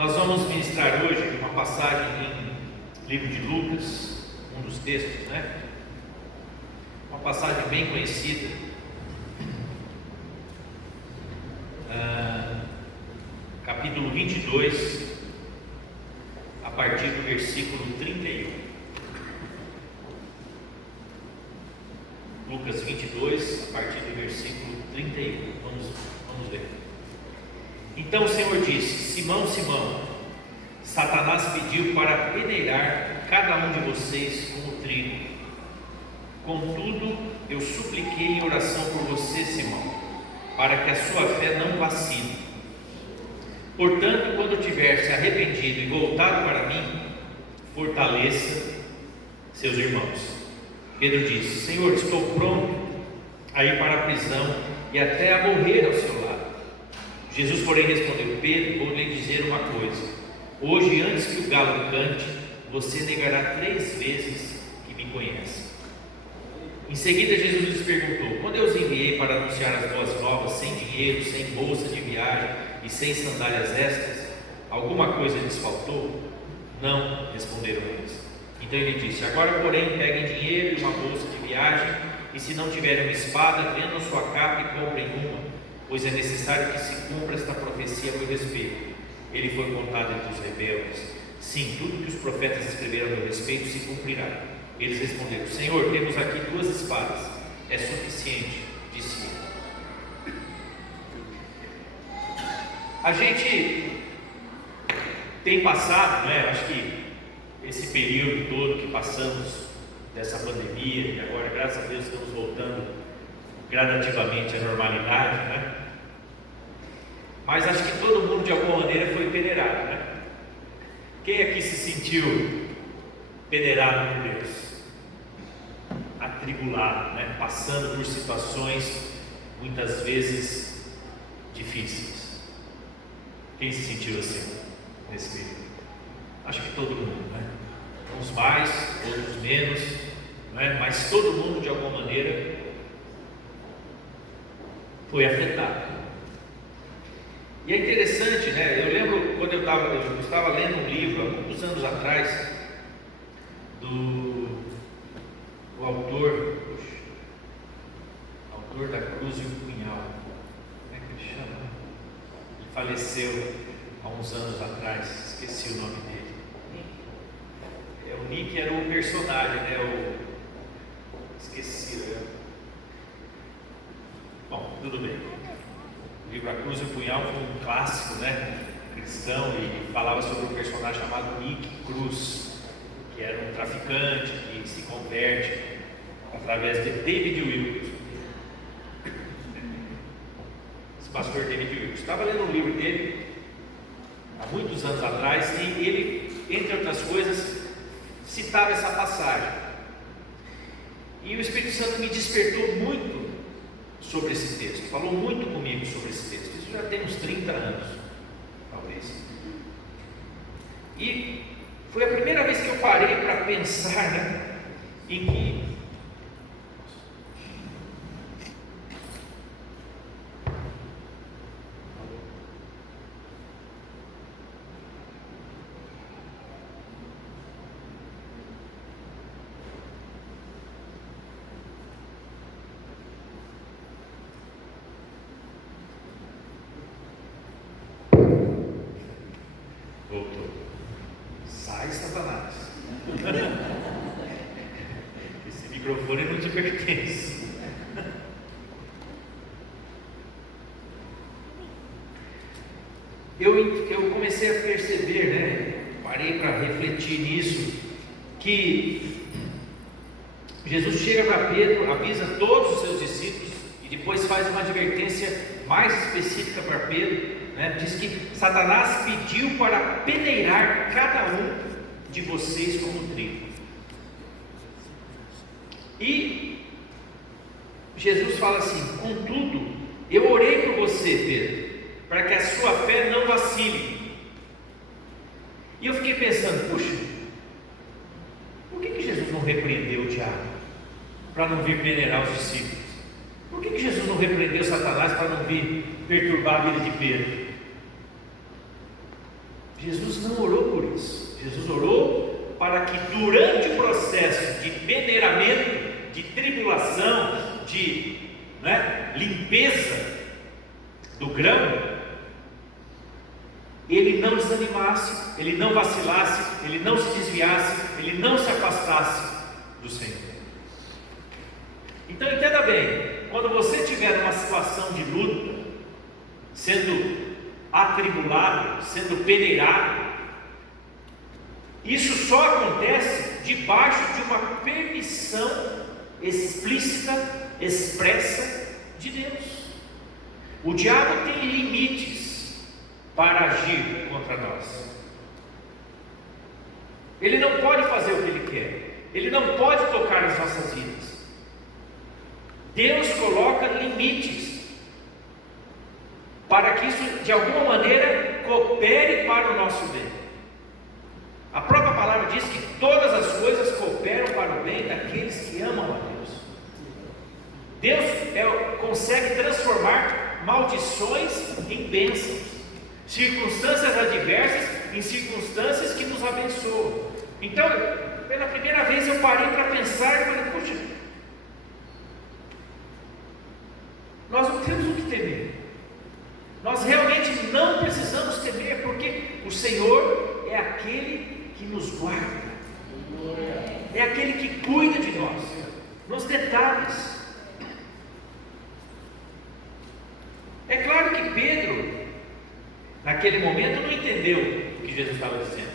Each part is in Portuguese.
Nós vamos ministrar hoje uma passagem em livro de Lucas, um dos textos, né? Uma passagem bem conhecida, capítulo 22, a partir do versículo 31. Lucas 22, a partir do versículo 31. Vamos ver. Então o Senhor disse: Simão, Simão, Satanás pediu para peneirar cada um de vocês como trigo. Contudo, eu supliquei em oração por você, Simão, para que a sua fé não vacile. Portanto, quando tiver se arrependido e voltado para mim, fortaleça seus irmãos. Pedro disse: Senhor, estou pronto a ir para a prisão e até a morrer ao seu lado. Jesus, porém, respondeu: Pedro, vou lhe dizer uma coisa. Hoje, antes que o galo cante, você negará 3 vezes que me conhece. Em seguida, Jesus lhes perguntou: quando eu os enviei para anunciar as boas novas, sem dinheiro, sem bolsa de viagem e sem sandálias extras, alguma coisa lhes faltou? Não, responderam eles. Então ele disse: agora, porém, peguem dinheiro e uma bolsa de viagem, e se não tiverem uma espada, vendam sua capa e comprem uma, pois é necessário que se cumpra esta profecia a meu respeito. Ele foi contado entre os rebeldes. Sim, tudo que os profetas escreveram a meu respeito se cumprirá. Eles responderam: Senhor, temos aqui 2 espadas, é suficiente, disse ele. A gente tem passado, acho que esse período todo que passamos dessa pandemia, e agora, graças a Deus, estamos voltando gradativamente à normalidade, mas acho que todo mundo de alguma maneira foi peneirado, Quem aqui se sentiu peneirado por Deus? Atribulado, passando por situações muitas vezes difíceis. Quem se sentiu assim nesse período? Acho que todo mundo, Uns mais, outros menos, mas todo mundo de alguma maneira foi afetado. E é interessante, eu lembro quando eu estava lendo um livro há muitos anos atrás do autor da Cruz e o Punhal. Como é que ele chama? Ele faleceu há uns anos atrás, esqueci o nome dele. O Nick era o personagem, esqueci. Bom, tudo bem. O livro A Cruz e o Punhal foi um clássico, cristão, e falava sobre um personagem chamado Nick Cruz, que era um traficante que se converte através de David Wilkerson. Esse pastor David Wilkerson. Estava lendo um livro dele há muitos anos atrás, e ele, entre outras coisas, citava essa passagem. E o Espírito Santo me despertou muito sobre esse texto, falou muito comigo sobre esse texto. Isso já tem uns 30 anos, talvez. E foi a primeira vez que eu parei para pensar, em que esse microfone não te pertence. Eu comecei a perceber, parei para refletir nisso, que Jesus chega para Pedro, avisa todos os seus discípulos e depois faz uma advertência mais específica para Pedro, diz que Satanás pediu para peneirar cada um de vocês como trigo. E Jesus fala assim: contudo, eu orei por você, Pedro, para que a sua fé não vacile. E eu fiquei pensando: puxa, por que Jesus não repreendeu o diabo para não vir peneirar os discípulos? Por que Jesus não repreendeu Satanás para não vir perturbar a vida de Pedro? Jesus não orou por isso. Jesus orou para que durante o processo de peneiramento, de tribulação, de limpeza do grão, ele não desanimasse, ele não vacilasse, ele não se desviasse, ele não se afastasse do Senhor. Então entenda bem, quando você tiver uma situação de luta, sendo atribulado, sendo peneirado, isso só acontece debaixo de uma permissão explícita, expressa de Deus. O diabo tem limites para agir contra nós. Ele não pode fazer o que ele quer, ele não pode tocar nas nossas vidas. Deus coloca limites para que isso de alguma maneira coopere para o nosso bem. A própria palavra diz que todas as coisas cooperam para o bem daqueles que amam a Deus. Deus consegue transformar maldições em bênçãos, circunstâncias adversas em circunstâncias que nos abençoam. Então, pela primeira vez eu parei para pensar e falei, puxa, nós não temos o que temer. Nós realmente não precisamos temer, porque o Senhor é aquele que nos guarda, é aquele que cuida de nós, nos detalhes. É claro que Pedro, naquele momento, não entendeu o que Jesus estava dizendo,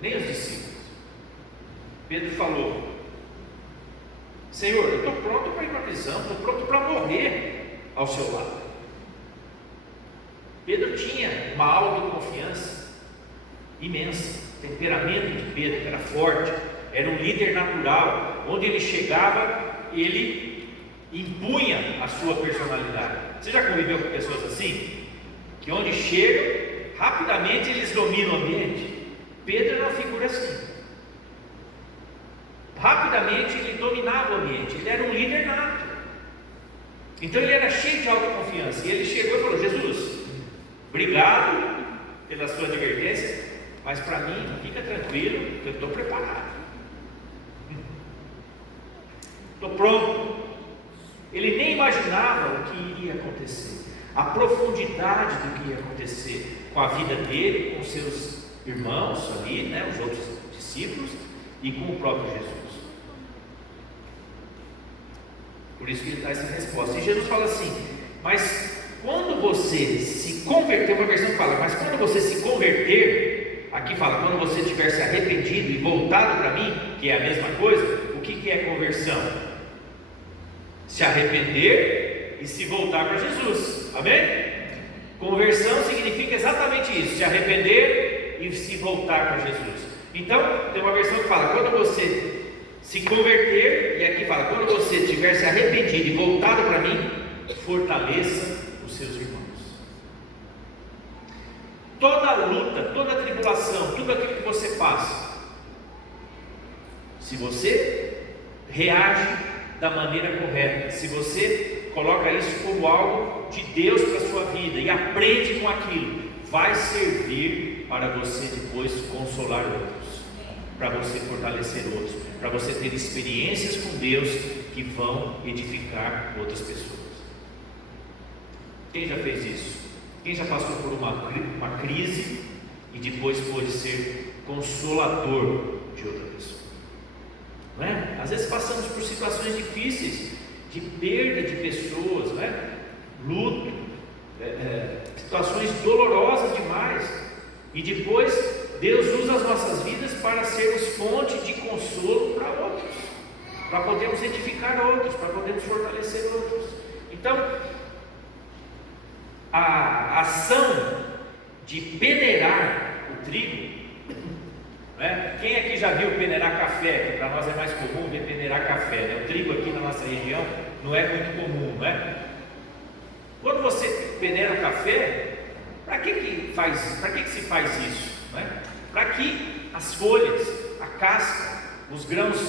nem os discípulos. Pedro falou: Senhor, eu estou pronto para ir para a prisão, estou pronto para morrer ao seu lado. Pedro tinha uma autoconfiança imensa. O temperamento de Pedro era forte, era um líder natural. Onde ele chegava, ele impunha a sua personalidade. Você já conviveu com pessoas assim? Que onde chegam, rapidamente eles dominam o ambiente? Pedro era uma figura assim. Rapidamente ele dominava o ambiente, ele era um líder nato. Então ele era cheio de autoconfiança. E ele chegou e falou: Jesus, obrigado pela sua advertência, mas para mim, fica tranquilo, eu estou preparado, estou pronto. Ele nem imaginava o que iria acontecer, a profundidade do que ia acontecer com a vida dele, com seus irmãos ali, os outros discípulos, e com o próprio Jesus. Por isso que ele dá essa resposta. E Jesus fala assim: mas quando você se converter, uma versão que fala, mas quando você se converter, aqui fala, quando você tiver se arrependido e voltado para mim, que é a mesma coisa. O que é conversão? Se arrepender e se voltar para Jesus, amém? Conversão significa exatamente isso: se arrepender e se voltar para Jesus. Então, tem uma versão que fala, quando você se converter, e aqui fala, quando você tiver se arrependido e voltado para mim, fortaleça os seus irmãos. Toda luta, toda tribulação, tudo aquilo que você passa, se você reage da maneira correta, se você coloca isso como algo de Deus para a sua vida e aprende com aquilo, vai servir para você depois consolar outros, para você fortalecer outros, para você ter experiências com Deus que vão edificar outras pessoas. Quem já fez isso? Quem já passou por uma crise e depois pôde ser consolador de outra pessoa? Não é? Às vezes passamos por situações difíceis, de perda de pessoas, luto, situações dolorosas demais, e depois Deus usa as nossas vidas para sermos fonte de consolo para outros, para podermos edificar outros, para podermos fortalecer outros. Então, a ação de peneirar o trigo, quem aqui já viu peneirar café? Que para nós é mais comum ver peneirar café, O trigo aqui na nossa região não é muito comum, Quando você peneira o café, para que se faz isso? Para que as folhas, a casca, os grãos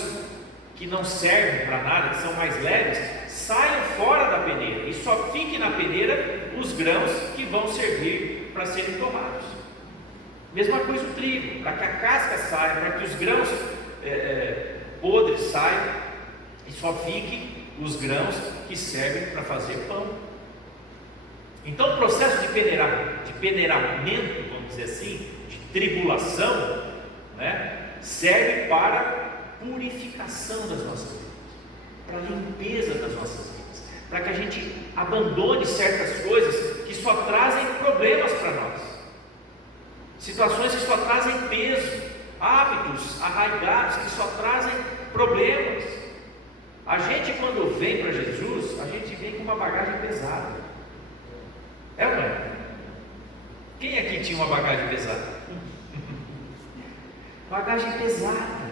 que não servem para nada, que são mais leves, saiam fora da peneira e só fiquem na peneira os grãos que vão servir para serem torrados. Mesma coisa o trigo, para que a casca saia, para que os grãos podres saiam e só fiquem os grãos que servem para fazer pão. Então o processo de peneiramento, vamos dizer assim, de tribulação, né, serve para purificação das nossas vidas, para limpeza das nossas vidas, para que a gente abandone certas coisas que só trazem problemas para nós, situações que só trazem peso, hábitos arraigados que só trazem problemas. A gente, quando vem para Jesus, a gente vem com uma bagagem pesada. É ou não é? Quem aqui tinha uma bagagem pesada? Bagagem pesada.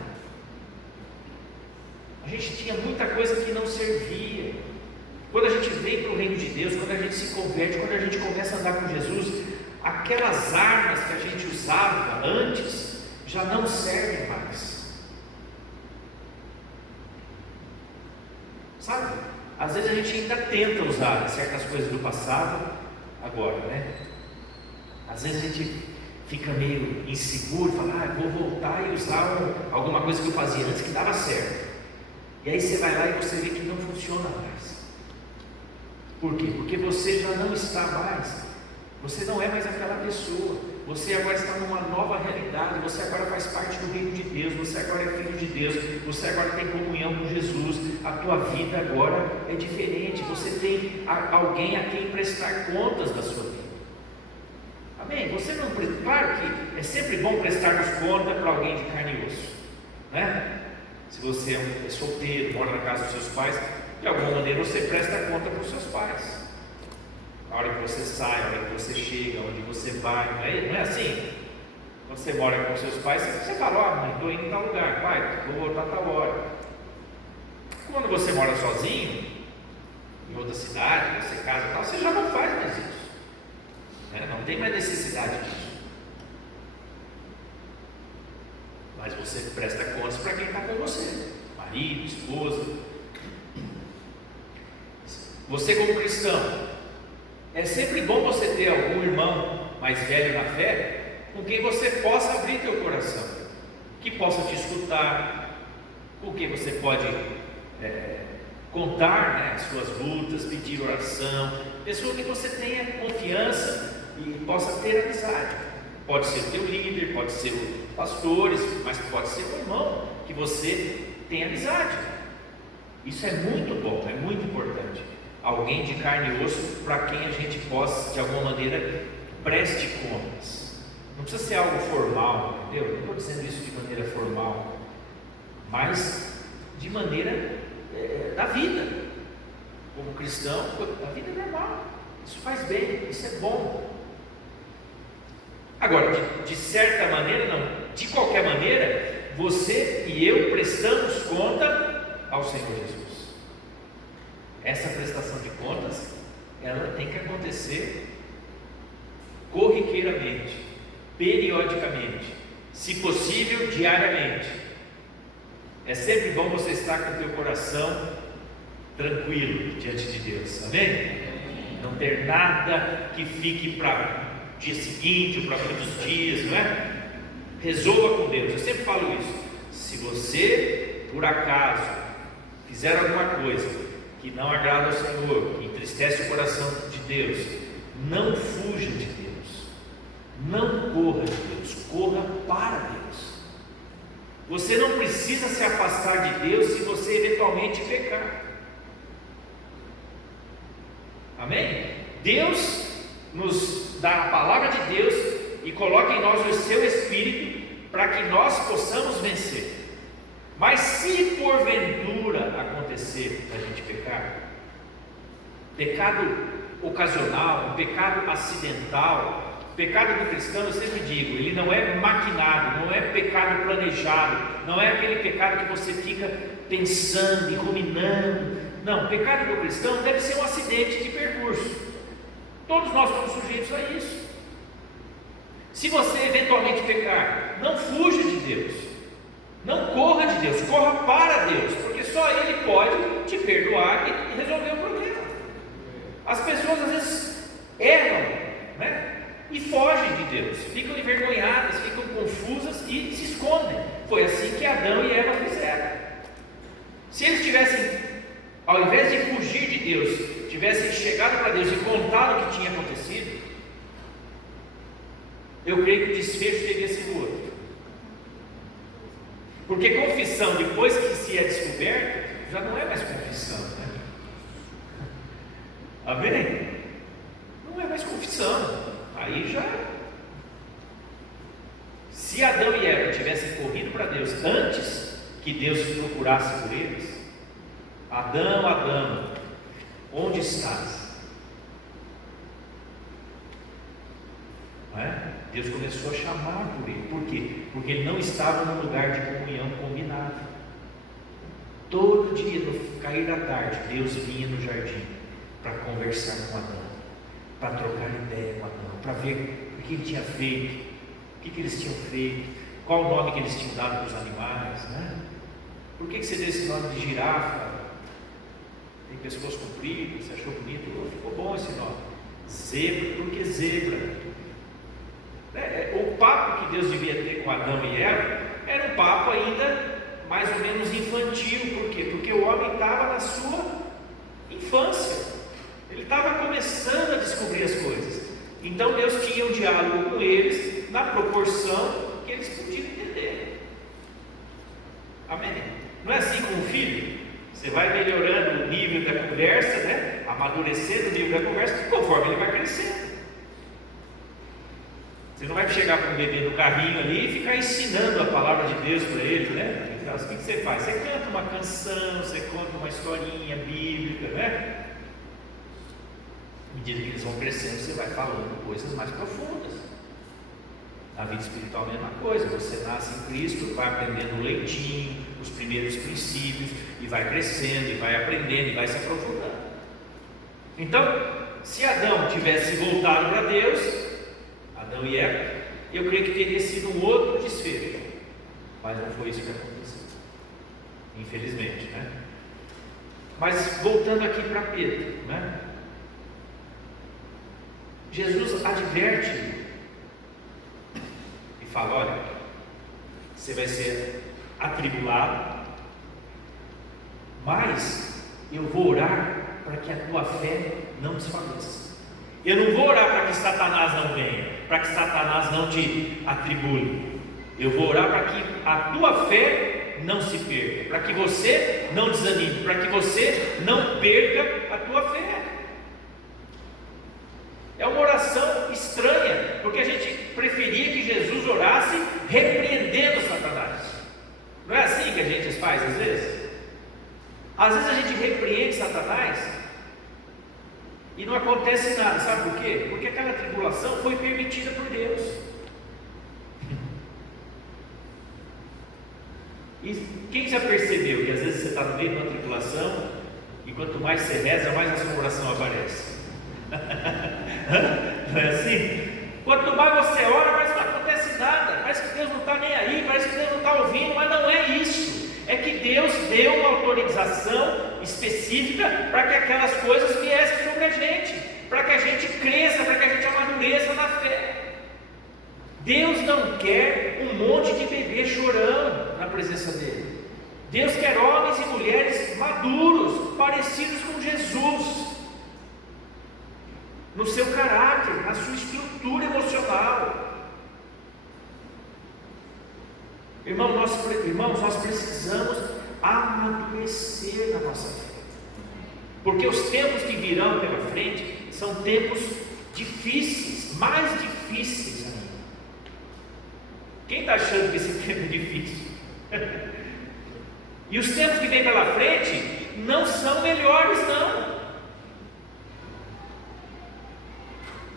A gente tinha muita coisa que não servia. Quando a gente vem para o reino de Deus, quando a gente se converte, quando a gente começa a andar com Jesus, aquelas armas que a gente usava antes já não servem mais. Sabe? Às vezes a gente ainda tenta usar certas coisas do passado agora, né? Às vezes a gente fica meio inseguro, fala, vou voltar e usar alguma coisa que eu fazia antes que dava certo. E aí você vai lá e você vê que não funciona mais. Por quê? Porque você já não está mais. Você não é mais aquela pessoa. Você agora está numa nova realidade. Você agora faz parte do reino de Deus. Você agora é filho de Deus. Você agora tem comunhão com Jesus. A tua vida agora é diferente. Você tem alguém a quem prestar contas da sua vida. Amém? Você não, claro que é sempre bom prestarmos conta para alguém de carne e osso, né? Se você é solteiro, mora na casa dos seus pais, de alguma maneira você presta conta para os seus pais. A hora que você sai, a hora que você chega, onde você vai, não é assim? Quando você mora com seus pais, você fala, mãe, estou indo em tal lugar, pai, vou voltar a tal hora. Quando você mora sozinho, em outra cidade, você casa e tal, você já não faz mais isso, né? Não tem mais necessidade disso. Mas você presta contas para quem está com você, marido, esposa. Você como cristão, é sempre bom você ter algum irmão mais velho na fé, com quem você possa abrir teu coração, que possa te escutar, com quem você pode contar, né, as suas lutas, pedir oração, pessoa que você tenha confiança e possa ter amizade. Pode ser teu líder, pode ser os pastores, mas pode ser o irmão que você tem amizade. Isso é muito bom, é muito importante. Alguém de carne e osso para quem a gente possa, de alguma maneira, preste contas. Não precisa ser algo formal, entendeu? Não estou dizendo isso de maneira formal, mas de maneira da vida. Como cristão, da vida normal. Isso faz bem, isso é bom. Agora, de certa maneira, não, de qualquer maneira, você e eu prestamos conta ao Senhor Jesus. Essa prestação de contas, ela tem que acontecer corriqueiramente, periodicamente, se possível, diariamente. É sempre bom você estar com o teu coração tranquilo diante de Deus, amém? Não ter nada que fique para o dia seguinte ou para muitos dias, não é? Resolva com Deus. Eu sempre falo isso. Se você, por acaso, fizer alguma coisa que não agrada ao Senhor, que entristece o coração de Deus, não fuja de Deus, não corra de Deus, corra para Deus. Você não precisa se afastar de Deus se você eventualmente pecar. Amém? Deus nos dá a palavra de Deus e coloca em nós o seu Espírito para que nós possamos vencer. Mas se porventura acontecer a gente pecar, pecado ocasional, um pecado acidental, pecado do cristão, eu sempre digo, ele não é maquinado, não é pecado planejado, não é aquele pecado que você fica pensando e ruminando. Não, pecado do cristão deve ser um acidente de percurso. Todos nós estamos sujeitos a isso. Se você eventualmente pecar, não fuja de Deus. Não corra de Deus, corra para Deus, porque só Ele pode te perdoar e resolver o problema. As pessoas às vezes erram, né? e fogem de Deus, ficam envergonhadas, ficam confusas e se escondem. Foi assim que Adão e Eva fizeram. Se eles tivessem, ao invés de fugir de Deus, tivessem chegado para Deus e contado o que tinha acontecido, eu creio que o desfecho teria sido outro. Porque confissão, depois que se é descoberto, já não é mais confissão, né? Amém? Não é mais confissão. Aí já. Se Adão e Eva tivessem corrido para Deus antes que Deus procurasse por eles, Adão, Adão, onde estás? Não é? Deus começou a chamar por ele. Por quê? Porque ele não estava no lugar de comunhão combinado. Todo dia, no cair da tarde, Deus vinha no jardim para conversar com Adão, para trocar ideia com Adão, para ver o que ele tinha feito, o que eles tinham feito, qual o nome que eles tinham dado para os animais, né? Por que você deu esse nome de girafa? Tem pescoço comprido, você achou bonito? Ficou bom esse nome. Zebra, por que zebra? O papo que Deus devia ter com Adão e Eva era um papo ainda mais ou menos infantil. Por quê? Porque o homem estava na sua infância, ele estava começando a descobrir as coisas. Então Deus tinha um diálogo com eles na proporção que eles podiam entender. Amém? Não é assim com o filho? Você vai melhorando o nível da conversa, né? Amadurecendo o nível da conversa conforme ele vai crescendo. Você não vai chegar para um bebê no carrinho ali e ficar ensinando a palavra de Deus para ele, né? Então, o que você faz? Você canta uma canção, você conta uma historinha bíblica, né? À medida que eles vão crescendo, você vai falando coisas mais profundas. Na vida espiritual, a mesma coisa. Você nasce em Cristo, vai aprendendo o leitinho, os primeiros princípios, e vai crescendo, e vai aprendendo, e vai se aprofundando. Então, se Adão tivesse voltado para Deus, Adão e Eva, eu creio que teria sido um outro desfecho, mas não foi isso que aconteceu, infelizmente, né? Mas voltando aqui para Pedro, né? Jesus adverte e fala: olha, você vai ser atribulado, mas eu vou orar para que a tua fé não desfaleça. Eu não vou orar para que Satanás não venha, para que Satanás não te atribule. Eu vou orar para que a tua fé não se perca, para que você não desanime, para que você não perca a tua fé. É uma oração estranha, porque a gente preferia que Jesus orasse repreendendo Satanás. Não é assim que a gente faz às vezes? Às vezes a gente repreende Satanás e não acontece nada, sabe por quê? Porque aquela tribulação foi permitida por Deus. E quem já percebeu que às vezes você está no meio de uma tribulação e quanto mais você reza, mais assombração aparece? Não é assim? Quanto mais você ora, mais não acontece nada. Parece que Deus não está nem aí, parece que Deus não está ouvindo, mas não é isso. É que Deus deu uma autorização específica para que aquelas coisas viessem sobre a gente, para que a gente cresça, para que a gente amadureça na fé. Deus não quer um monte de bebê chorando na presença dele. Deus quer homens e mulheres maduros, parecidos com Jesus, no seu caráter, na sua estrutura emocional. Irmãos, nós precisamos amadurecer na nossa fé, porque os tempos que virão pela frente são tempos difíceis, mais difíceis ainda. Quem está achando que esse tempo é difícil? E os tempos que vêm pela frente não são melhores, não.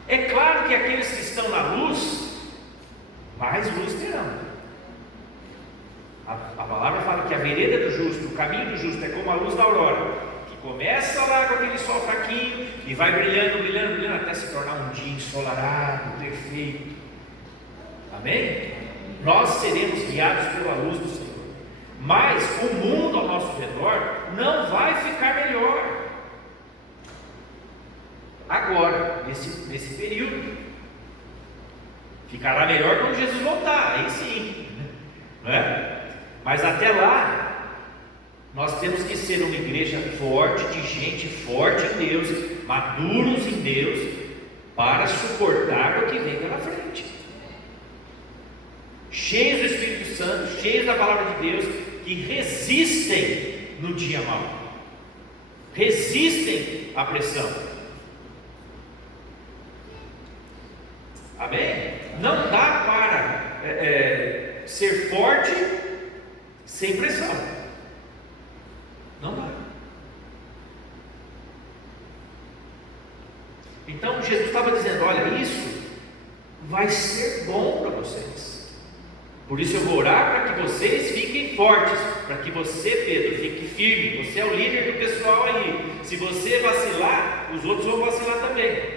É claro que aqueles que estão na luz, mais luz terão. A palavra fala que a vereda do justo, o caminho do justo é como a luz da aurora, que começa lá com aquele sol fraquinho e vai brilhando, brilhando, brilhando, até se tornar um dia ensolarado, perfeito. Amém? Nós seremos guiados pela luz do Senhor, mas o mundo ao nosso redor não vai ficar melhor. Agora, nesse período, Ficará melhor quando Jesus voltar, aí sim, não é? Mas até lá, nós temos que ser uma igreja forte, de gente forte em Deus, maduros em Deus, para suportar o que vem pela frente, cheios do Espírito Santo, cheios da palavra de Deus, que resistem no dia mau, resistem à pressão. Amém? Não dá para ser forte sem pressão. Não dá. Então Jesus estava dizendo: olha, isso vai ser bom para vocês. Por isso eu vou orar para que vocês fiquem fortes, para que você, Pedro, fique firme. Você é o líder do pessoal aí. Se você vacilar, os outros vão vacilar também.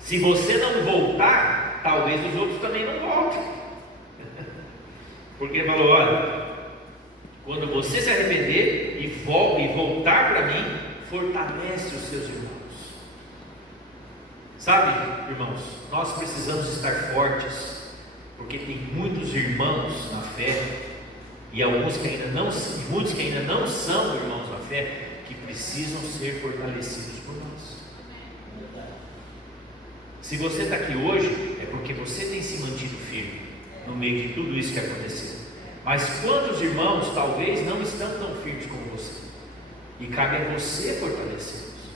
Se você não voltar, talvez os outros também não voltem. Porque ele falou: olha, quando você se arrepender e voltar para mim, fortalece os seus irmãos. Sabe, irmãos, nós precisamos estar fortes, porque tem muitos irmãos na fé, e muitos que ainda não são irmãos na fé, que precisam ser fortalecidos por nós. Se você está aqui hoje, é porque você tem se mantido firme no meio de tudo isso que aconteceu. Mas quantos irmãos talvez não estão tão firmes como você? E cabe a você fortalecê-los,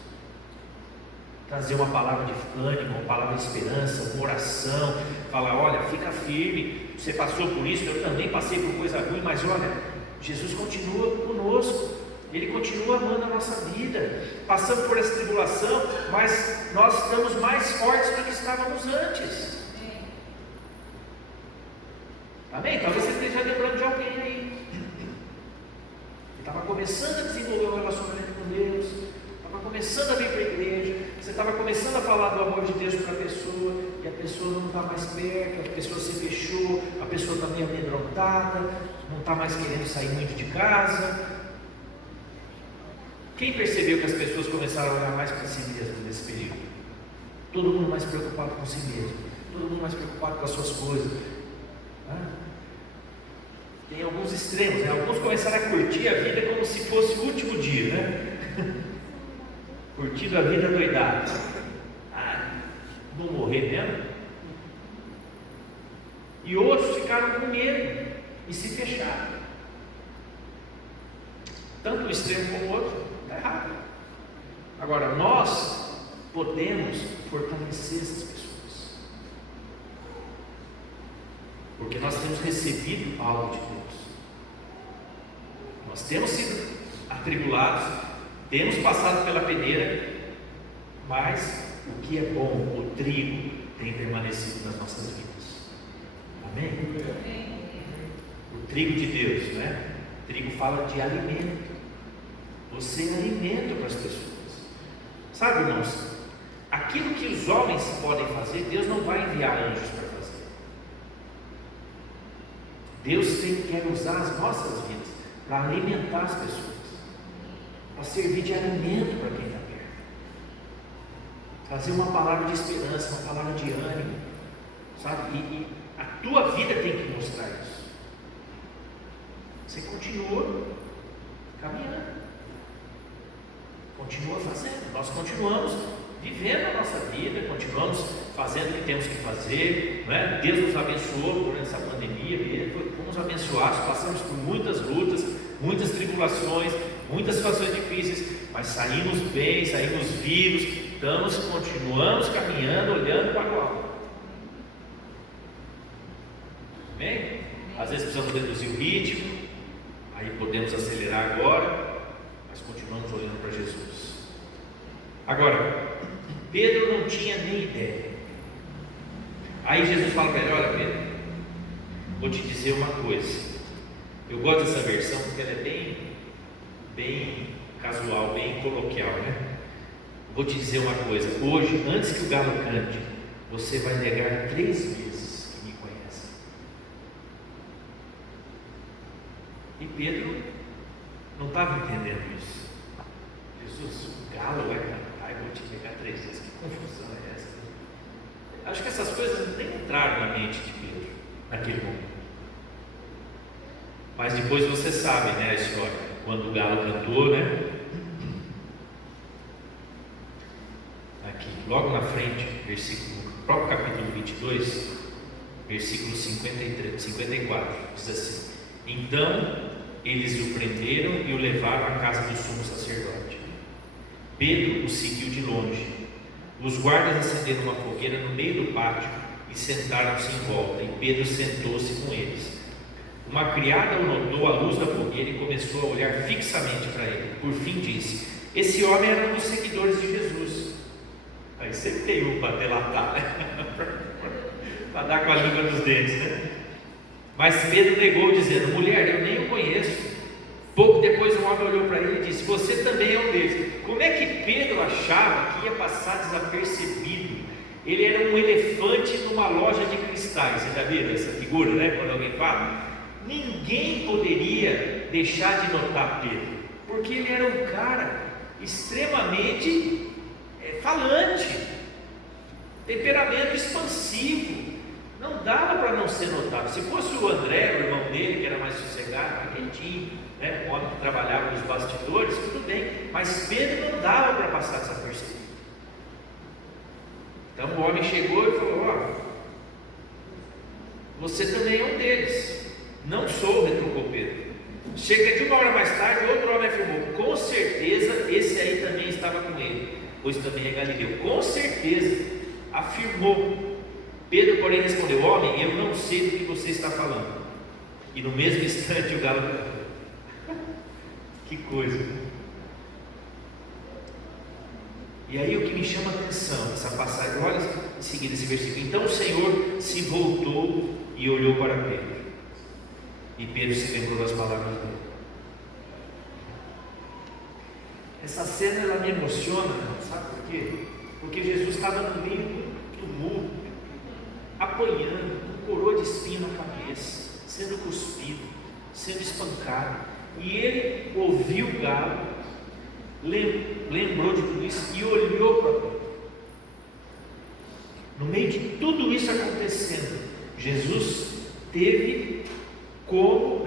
trazer uma palavra de ânimo, uma palavra de esperança, uma oração, falar: olha, fica firme, você passou por isso, eu também passei por coisa ruim, mas olha, Jesus continua conosco, Ele continua amando a nossa vida, passamos por essa tribulação, mas nós estamos mais fortes do que estávamos antes. Amém? Talvez você esteja lembrando de alguém aí que estava começando a desenvolver um relacionamento com Deus, estava começando a vir para a igreja, você estava começando a falar do amor de Deus para a pessoa, e a pessoa não está mais perto, a pessoa se fechou, a pessoa está meio amedrontada, não está mais querendo sair muito de casa. Quem percebeu que as pessoas começaram a olhar mais para si mesmo nesse período? Todo mundo mais preocupado com si mesmo, todo mundo mais preocupado com as suas coisas. Tem alguns extremos, né? Alguns começaram a curtir a vida como se fosse o último dia, né? Curtindo a vida doidada. Vou morrer mesmo? E outros ficaram com medo e se fecharam. Tanto um extremo como o outro está errado. Agora, nós podemos fortalecer essas pessoas, porque nós temos recebido algo de Deus. Nós temos sido atribulados, temos passado pela peneira, mas o que é bom, o trigo, tem permanecido nas nossas vidas. Amém? O trigo de Deus, né? O trigo fala de alimento. Você é alimento para as pessoas. Sabe, irmãos, aquilo que os homens podem fazer, Deus não vai enviar anjos para fazer. Deus quer usar as nossas vidas para alimentar as pessoas, para servir de alimento para quem está perto, trazer uma palavra de esperança, uma palavra de ânimo, sabe? E a tua vida tem que mostrar isso. Você continua caminhando, continua fazendo, nós continuamos vivendo a nossa vida, continuamos fazendo o que temos que fazer, não é? Deus nos abençoou durante essa pandemia, fomos abençoados, passamos por muitas lutas, muitas tribulações, muitas situações difíceis, mas saímos bem, saímos vivos, continuamos caminhando, olhando para o alto. Amém? Às vezes precisamos reduzir o ritmo, aí podemos acelerar agora, mas continuamos olhando para Jesus. Agora, Pedro não tinha nem ideia. Aí Jesus fala para ele: olha, Pedro, vou te dizer uma coisa. Eu gosto dessa versão porque ela é bem casual, bem coloquial, né? Vou te dizer uma coisa: hoje, antes que o galo cante, você vai negar 3 vezes que me conhece. E Pedro não estava entendendo isso. Jesus, o galo vai cantar e vou te negar 3 vezes. Que confusão é essa? Acho que essa naquele momento. Mas depois você sabe, né, a história, quando o galo cantou, né? Aqui, logo na frente, versículo, próprio capítulo 22, versículo 53, 54, diz assim: então eles o prenderam e o levaram à casa do sumo sacerdote. Pedro o seguiu de longe. Os guardas acenderam uma fogueira no meio do pátio e sentaram-se em volta, e Pedro sentou-se com eles. Uma criada o notou à luz da fogueira e começou a olhar fixamente para ele. Por fim disse: esse homem era um dos seguidores de Jesus. Aí sempre tem um para delatar, né? Para dar com a língua nos dentes, né? Mas Pedro negou, dizendo: mulher, eu nem o conheço. Pouco depois um homem olhou para ele e disse: você também é um deles. Como é que Pedro achava que ia passar desapercebido? Ele era um elefante numa loja de cristais. Você já viu essa figura, né? Quando alguém fala, ninguém poderia deixar de notar Pedro, porque ele era um cara extremamente falante, temperamento expansivo. Não dava para não ser notado. Se fosse o André, o irmão dele, que era mais sossegado, mais quietinho, né? O homem que trabalhava nos bastidores, tudo bem, mas Pedro não dava para passar desapercebido. Então o homem chegou e falou: ó, você também é um deles. Não sou, retrucou Pedro. Chega de uma hora mais tarde, outro homem afirmou: com certeza esse aí também estava com ele, pois também é Galileu. Com certeza, afirmou. Pedro, porém, respondeu: homem, eu não sei do que você está falando. E no mesmo instante o galo cantou. Que coisa, né? E aí o que me chama a atenção, essa passagem, olha em seguida esse versículo: então o Senhor se voltou e olhou para Pedro, e Pedro se lembrou das palavras dele. Essa cena ela me emociona, sabe por quê? Porque Jesus estava no meio do tumulto, apanhando, com coroa de espinho na cabeça, sendo cuspido, sendo espancado, e ele ouviu o galo, lembrou de tudo isso e olhou para Pedro. No meio de tudo isso acontecendo, Jesus teve como,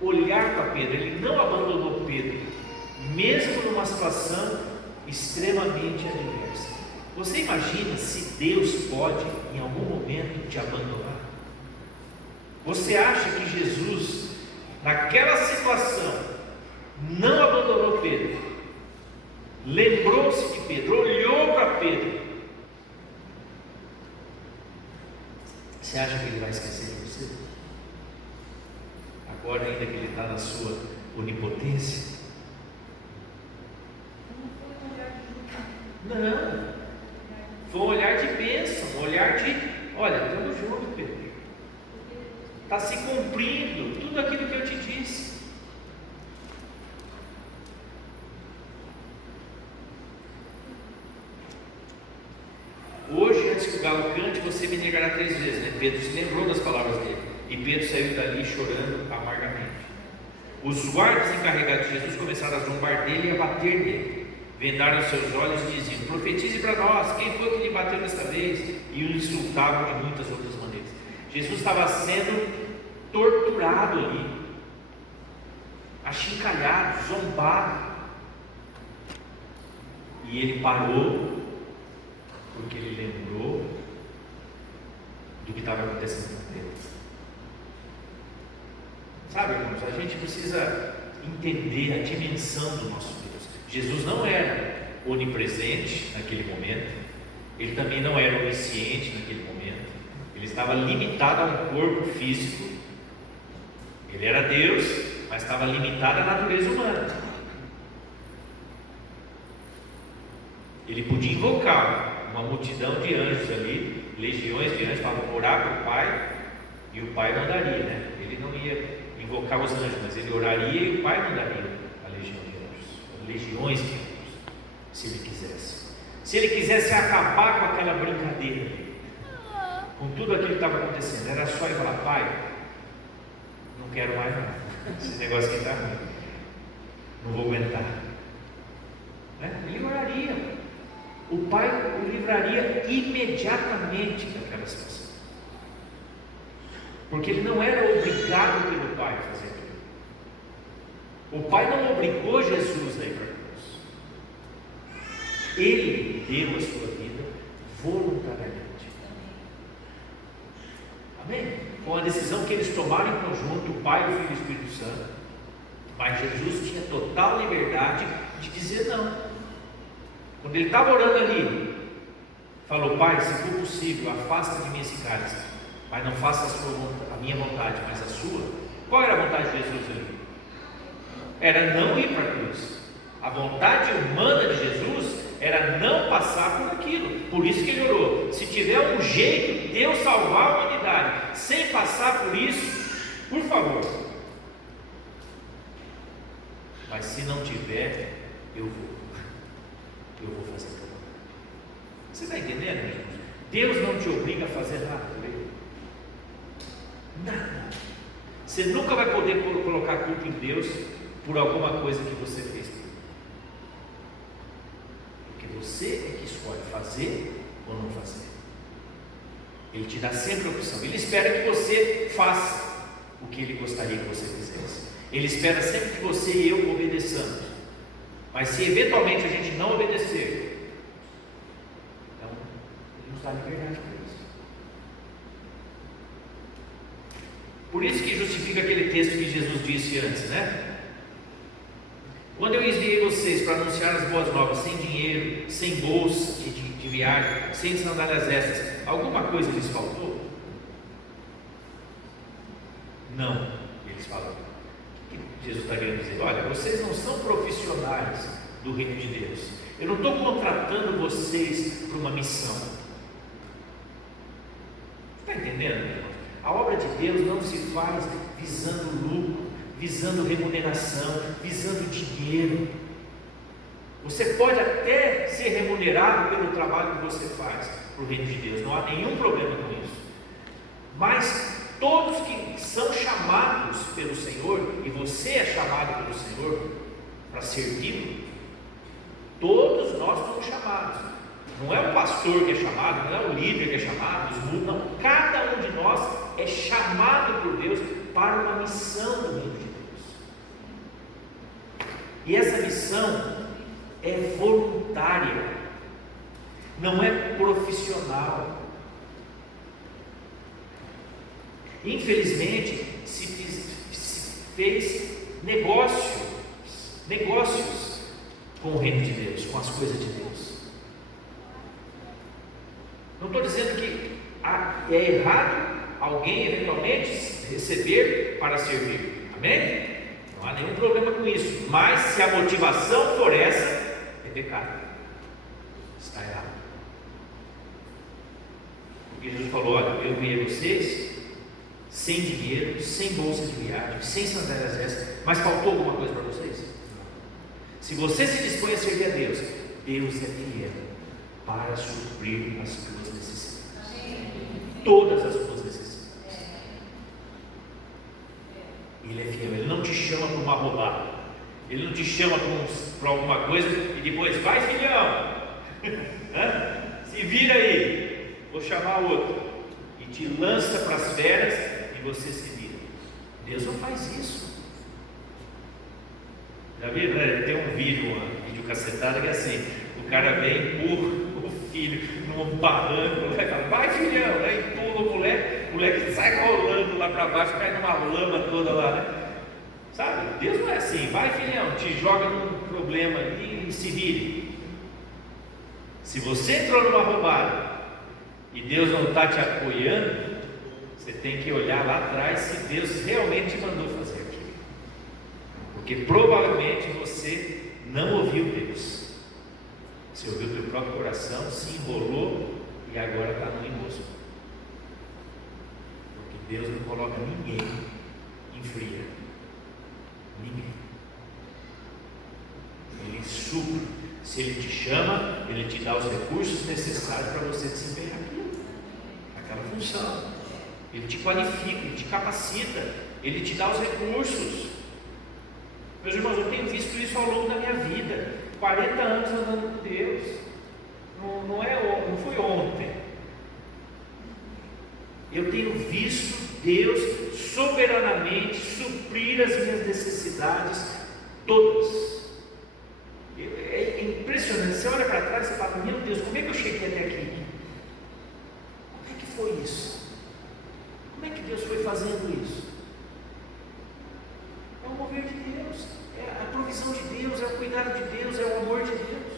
olhar para Pedro. Ele não abandonou Pedro, mesmo numa situação extremamente adversa. Você imagina se Deus pode em algum momento te abandonar? Você acha que Jesus, naquela situação, não abandonou Pedro, lembrou-se de Pedro, olhou para Pedro? Você acha que ele vai esquecer de você? Agora, ainda que ele está na sua onipotência? Não, foi um olhar de bênção, um olhar de: olha, estamos juntos, Pedro, está se cumprindo tudo aquilo que eu te disse. Hoje, antes que o galo cante, você me negará 3 vezes, né? Pedro se lembrou das palavras dele, e Pedro saiu dali chorando amargamente. Os guardas encarregados de Jesus começaram a zombar dele e a bater nele. Vendaram seus olhos e diziam: profetize para nós, quem foi que lhe bateu desta vez? E o insultavam de muitas outras maneiras. Jesus estava sendo torturado ali, achincalhado, zombado, e ele parou, porque ele lembrou do que estava acontecendo com ele. Sabe, irmãos, a gente precisa entender a dimensão do nosso Deus. Jesus não era onipresente naquele momento, ele também não era onisciente naquele momento, ele estava limitado a um corpo físico. Ele era Deus, mas estava limitado à natureza humana. Ele podia invocar uma multidão de anjos ali, legiões de anjos, para orar para o Pai, e o Pai mandaria, né? Ele não ia invocar os anjos, mas ele oraria e o Pai mandaria a legião de anjos, legiões de anjos, se ele quisesse. Se ele quisesse acabar com aquela brincadeira, com tudo aquilo que estava acontecendo, era só ele falar: Pai, não quero mais nada, esse negócio aqui está ruim, não vou aguentar, né? Ele oraria, o Pai o livraria imediatamente daquela situação. porque ele não era obrigado pelo Pai a fazer aquilo. O Pai não obrigou Jesus a ir para a cruz. Ele deu a sua vida voluntariamente. Amém? Foi uma decisão que eles tomaram em conjunto, o Pai, o Filho e o Espírito Santo. Mas Jesus tinha total liberdade de dizer não. Quando ele estava orando ali, falou: Pai, se for possível, afasta de mim esse cálice, mas não faça a minha vontade, mas a sua. Qual era a vontade de Jesus ali? Era não ir para a cruz. A vontade humana de Jesus era não passar por aquilo. Por isso que ele orou: se tiver um jeito de eu salvar a humanidade sem passar por isso, por favor. Mas se não tiver, eu vou fazer tudo. Você está entendendo, meu irmão? Deus não te obriga a fazer nada, nada. Você nunca vai poder colocar culpa em Deus por alguma coisa que você fez. Porque você é que escolhe fazer ou não fazer. Ele te dá sempre a opção. Ele espera que você faça o que ele gostaria que você fizesse. Ele espera sempre que você e eu obedeçamos. Mas se eventualmente a gente não obedecer, então ele nos dá liberdade para isso. Por isso que justifica aquele texto que Jesus disse antes, né? Quando eu enviei vocês para anunciar as boas novas, sem dinheiro, sem bolsa de viagem, sem sandálias extras, alguma coisa lhes faltou? Não, eles falam. Jesus está querendo dizer: olha, vocês não são profissionais do reino de Deus. Eu não estou contratando vocês para uma missão. Está entendendo, meu irmão? A obra de Deus não se faz visando lucro, visando remuneração, visando dinheiro. Você pode até ser remunerado pelo trabalho que você faz para o reino de Deus, não há nenhum problema com isso. Mas todos que são chamados pelo Senhor, e você é chamado pelo Senhor para servi-lo, todos nós somos chamados. Não é o pastor que é chamado, não é o líder que é chamado, não. Cada um de nós é chamado por Deus para uma missão do reino de Deus. E essa missão é voluntária, não é profissional. Infelizmente, se fez negócios com o reino de Deus, com as coisas de Deus. Não estou dizendo que é errado alguém eventualmente receber para servir, amém? Não há nenhum problema com isso, mas se a motivação for essa, é pecado, está errado. Porque Jesus falou: olha, eu enviei vocês sem dinheiro, sem bolsa de viagem, sem sandálias extras, mas faltou alguma coisa para vocês? Não. Se você se dispõe a servir a Deus, Deus é fiel para suprir as suas necessidades, todas as suas necessidades. Ele é fiel, Ele não te chama para uma roubada, Ele não te chama para alguma coisa e depois: vai, filhão, se vira aí, vou chamar outro, e te lança para as feras e você se vira. Deus não faz isso. Já viram, né? Tem um vídeo cacetado que é assim: o cara vem, empurra o filho num barranco, vai falar: vai, filhão, né? Empurra o moleque sai rolando lá para baixo, cai numa lama toda lá, né? Sabe? Deus não é assim: vai, filhão, te joga num problema ali e se vire. Se você entrou numa roubada e Deus não está te apoiando, você tem que olhar lá atrás se Deus realmente te mandou fazer aquilo, porque provavelmente você não ouviu Deus. Você ouviu o teu próprio coração, se enrolou e agora está no enrosco. Porque Deus não coloca ninguém em fria. Ninguém. Ele supre. Se Ele te chama, Ele te dá os recursos necessários para você desempenhar aquela função. Ele te qualifica, Ele te capacita, Ele te dá os recursos. Meus irmãos, eu tenho visto isso ao longo da minha vida. 40 anos andando com Deus. Não foi ontem. Eu tenho visto Deus soberanamente suprir as minhas necessidades todas. É impressionante, você olha para trás e fala: meu Deus, como é que eu cheguei até aqui? Como é que foi isso? Como é que Deus foi fazendo isso? É o mover de Deus, é a provisão de Deus, é o cuidado de Deus, é o amor de Deus.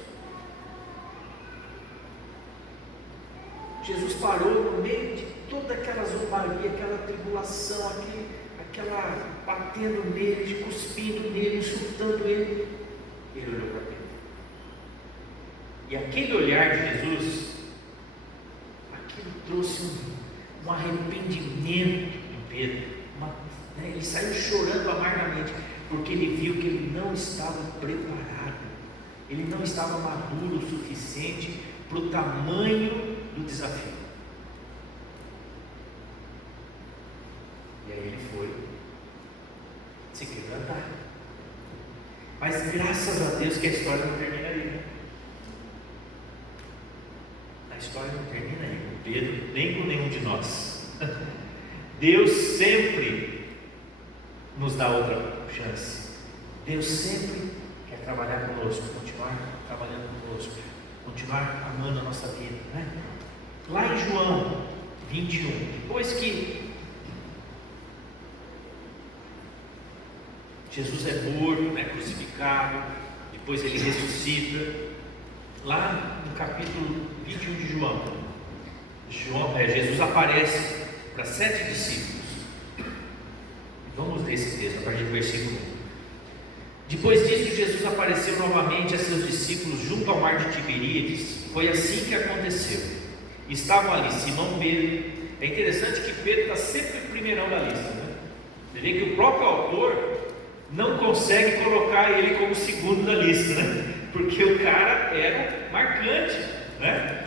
Jesus parou no meio de toda aquela zombaria, aquela tribulação, aquela batendo nele, cuspindo nele, insultando ele. Ele olhou para Pedro. E aquele olhar de Jesus, aquilo trouxe um arrependimento em Pedro. Ele saiu chorando amargamente, porque ele viu que ele não estava preparado, ele não estava maduro o suficiente para o tamanho do desafio. E aí ele foi se quebrantar. Mas graças a Deus que a história não termina aí, né? A história não termina aí com Pedro, nem com nenhum de nós. Deus sempre nos dá outra chance. Deus sempre quer trabalhar conosco, continuar trabalhando conosco, continuar amando a nossa vida, né? Lá em João 21, depois que Jesus é morto, né, crucificado, depois ele ressuscita, lá no capítulo 21 de João, Jesus aparece para 7 discípulos. Vamos ler esse texto a partir do versículo 1. Depois disso, Jesus apareceu novamente a seus discípulos junto ao mar de Tiberíades. Foi assim que aconteceu. Estavam ali Simão Pedro. É interessante que Pedro está sempre o primeirão da lista, né? Você vê que o próprio autor não consegue colocar ele como segundo da lista, né? Porque o cara era marcante, né?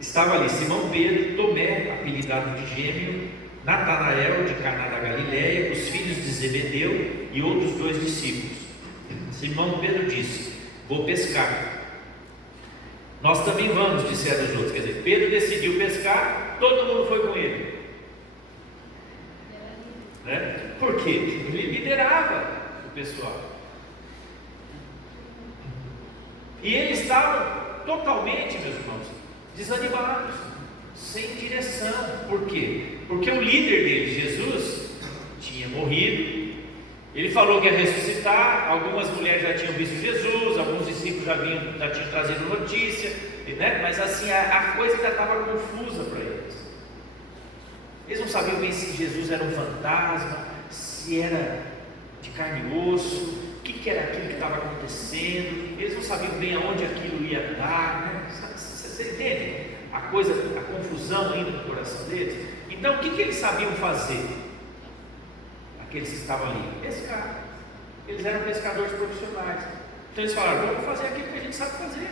Estava ali Simão Pedro, Tomé, apelidado de Gêmeo, Natanael de Caná da Galileia, os filhos de Zebedeu e outros 2 discípulos. Simão Pedro disse: vou pescar. Nós também vamos, disseram os outros. Quer dizer, Pedro decidiu pescar, todo mundo foi com ele, né? Por quê? Ele liderava o pessoal. E eles estavam totalmente, meus irmãos, desanimados, sem direção. Por quê? Porque o líder deles, Jesus, tinha morrido. Ele falou que ia ressuscitar. Algumas mulheres já tinham visto Jesus, alguns discípulos já tinham trazido notícia, né? Mas assim, a coisa ainda estava confusa para eles. Eles não sabiam bem se Jesus era um fantasma, se era de carne e osso, o que era aquilo que estava acontecendo. Eles não sabiam bem aonde aquilo ia dar, né? Você entende a coisa, a confusão ainda no coração deles? Então, o que eles sabiam fazer? Aqueles que estavam ali, pescar. Eles eram pescadores profissionais. Então eles falaram: vamos fazer aquilo que a gente sabe fazer,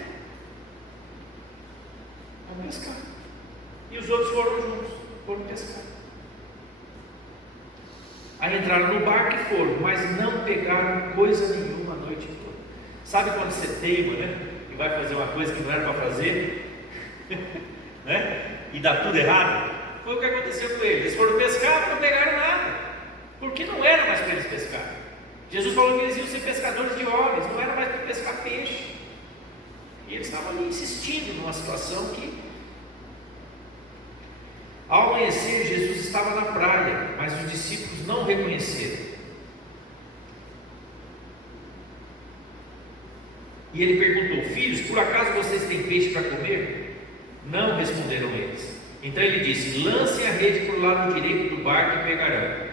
vamos pescar. E os outros foram juntos, foram pescar. Aí entraram no barco e foram, mas não pegaram coisa nenhuma a noite toda. Sabe quando você teima, né? E vai fazer uma coisa que não era para fazer, né? E dá tudo errado? Foi o que aconteceu com eles. Eles foram pescar, mas não pegaram nada, porque não era mais para eles pescar. Jesus falou que eles iam ser pescadores de homens, não era mais para pescar peixe. E eles estavam ali insistindo numa situação que, ao amanhecer, Jesus estava na praia, mas os discípulos não o reconheceram. E ele perguntou: filhos, por acaso vocês têm peixe para comer? Não, responderam eles. Então ele disse: lancem a rede para o lado direito do barco e pegarão.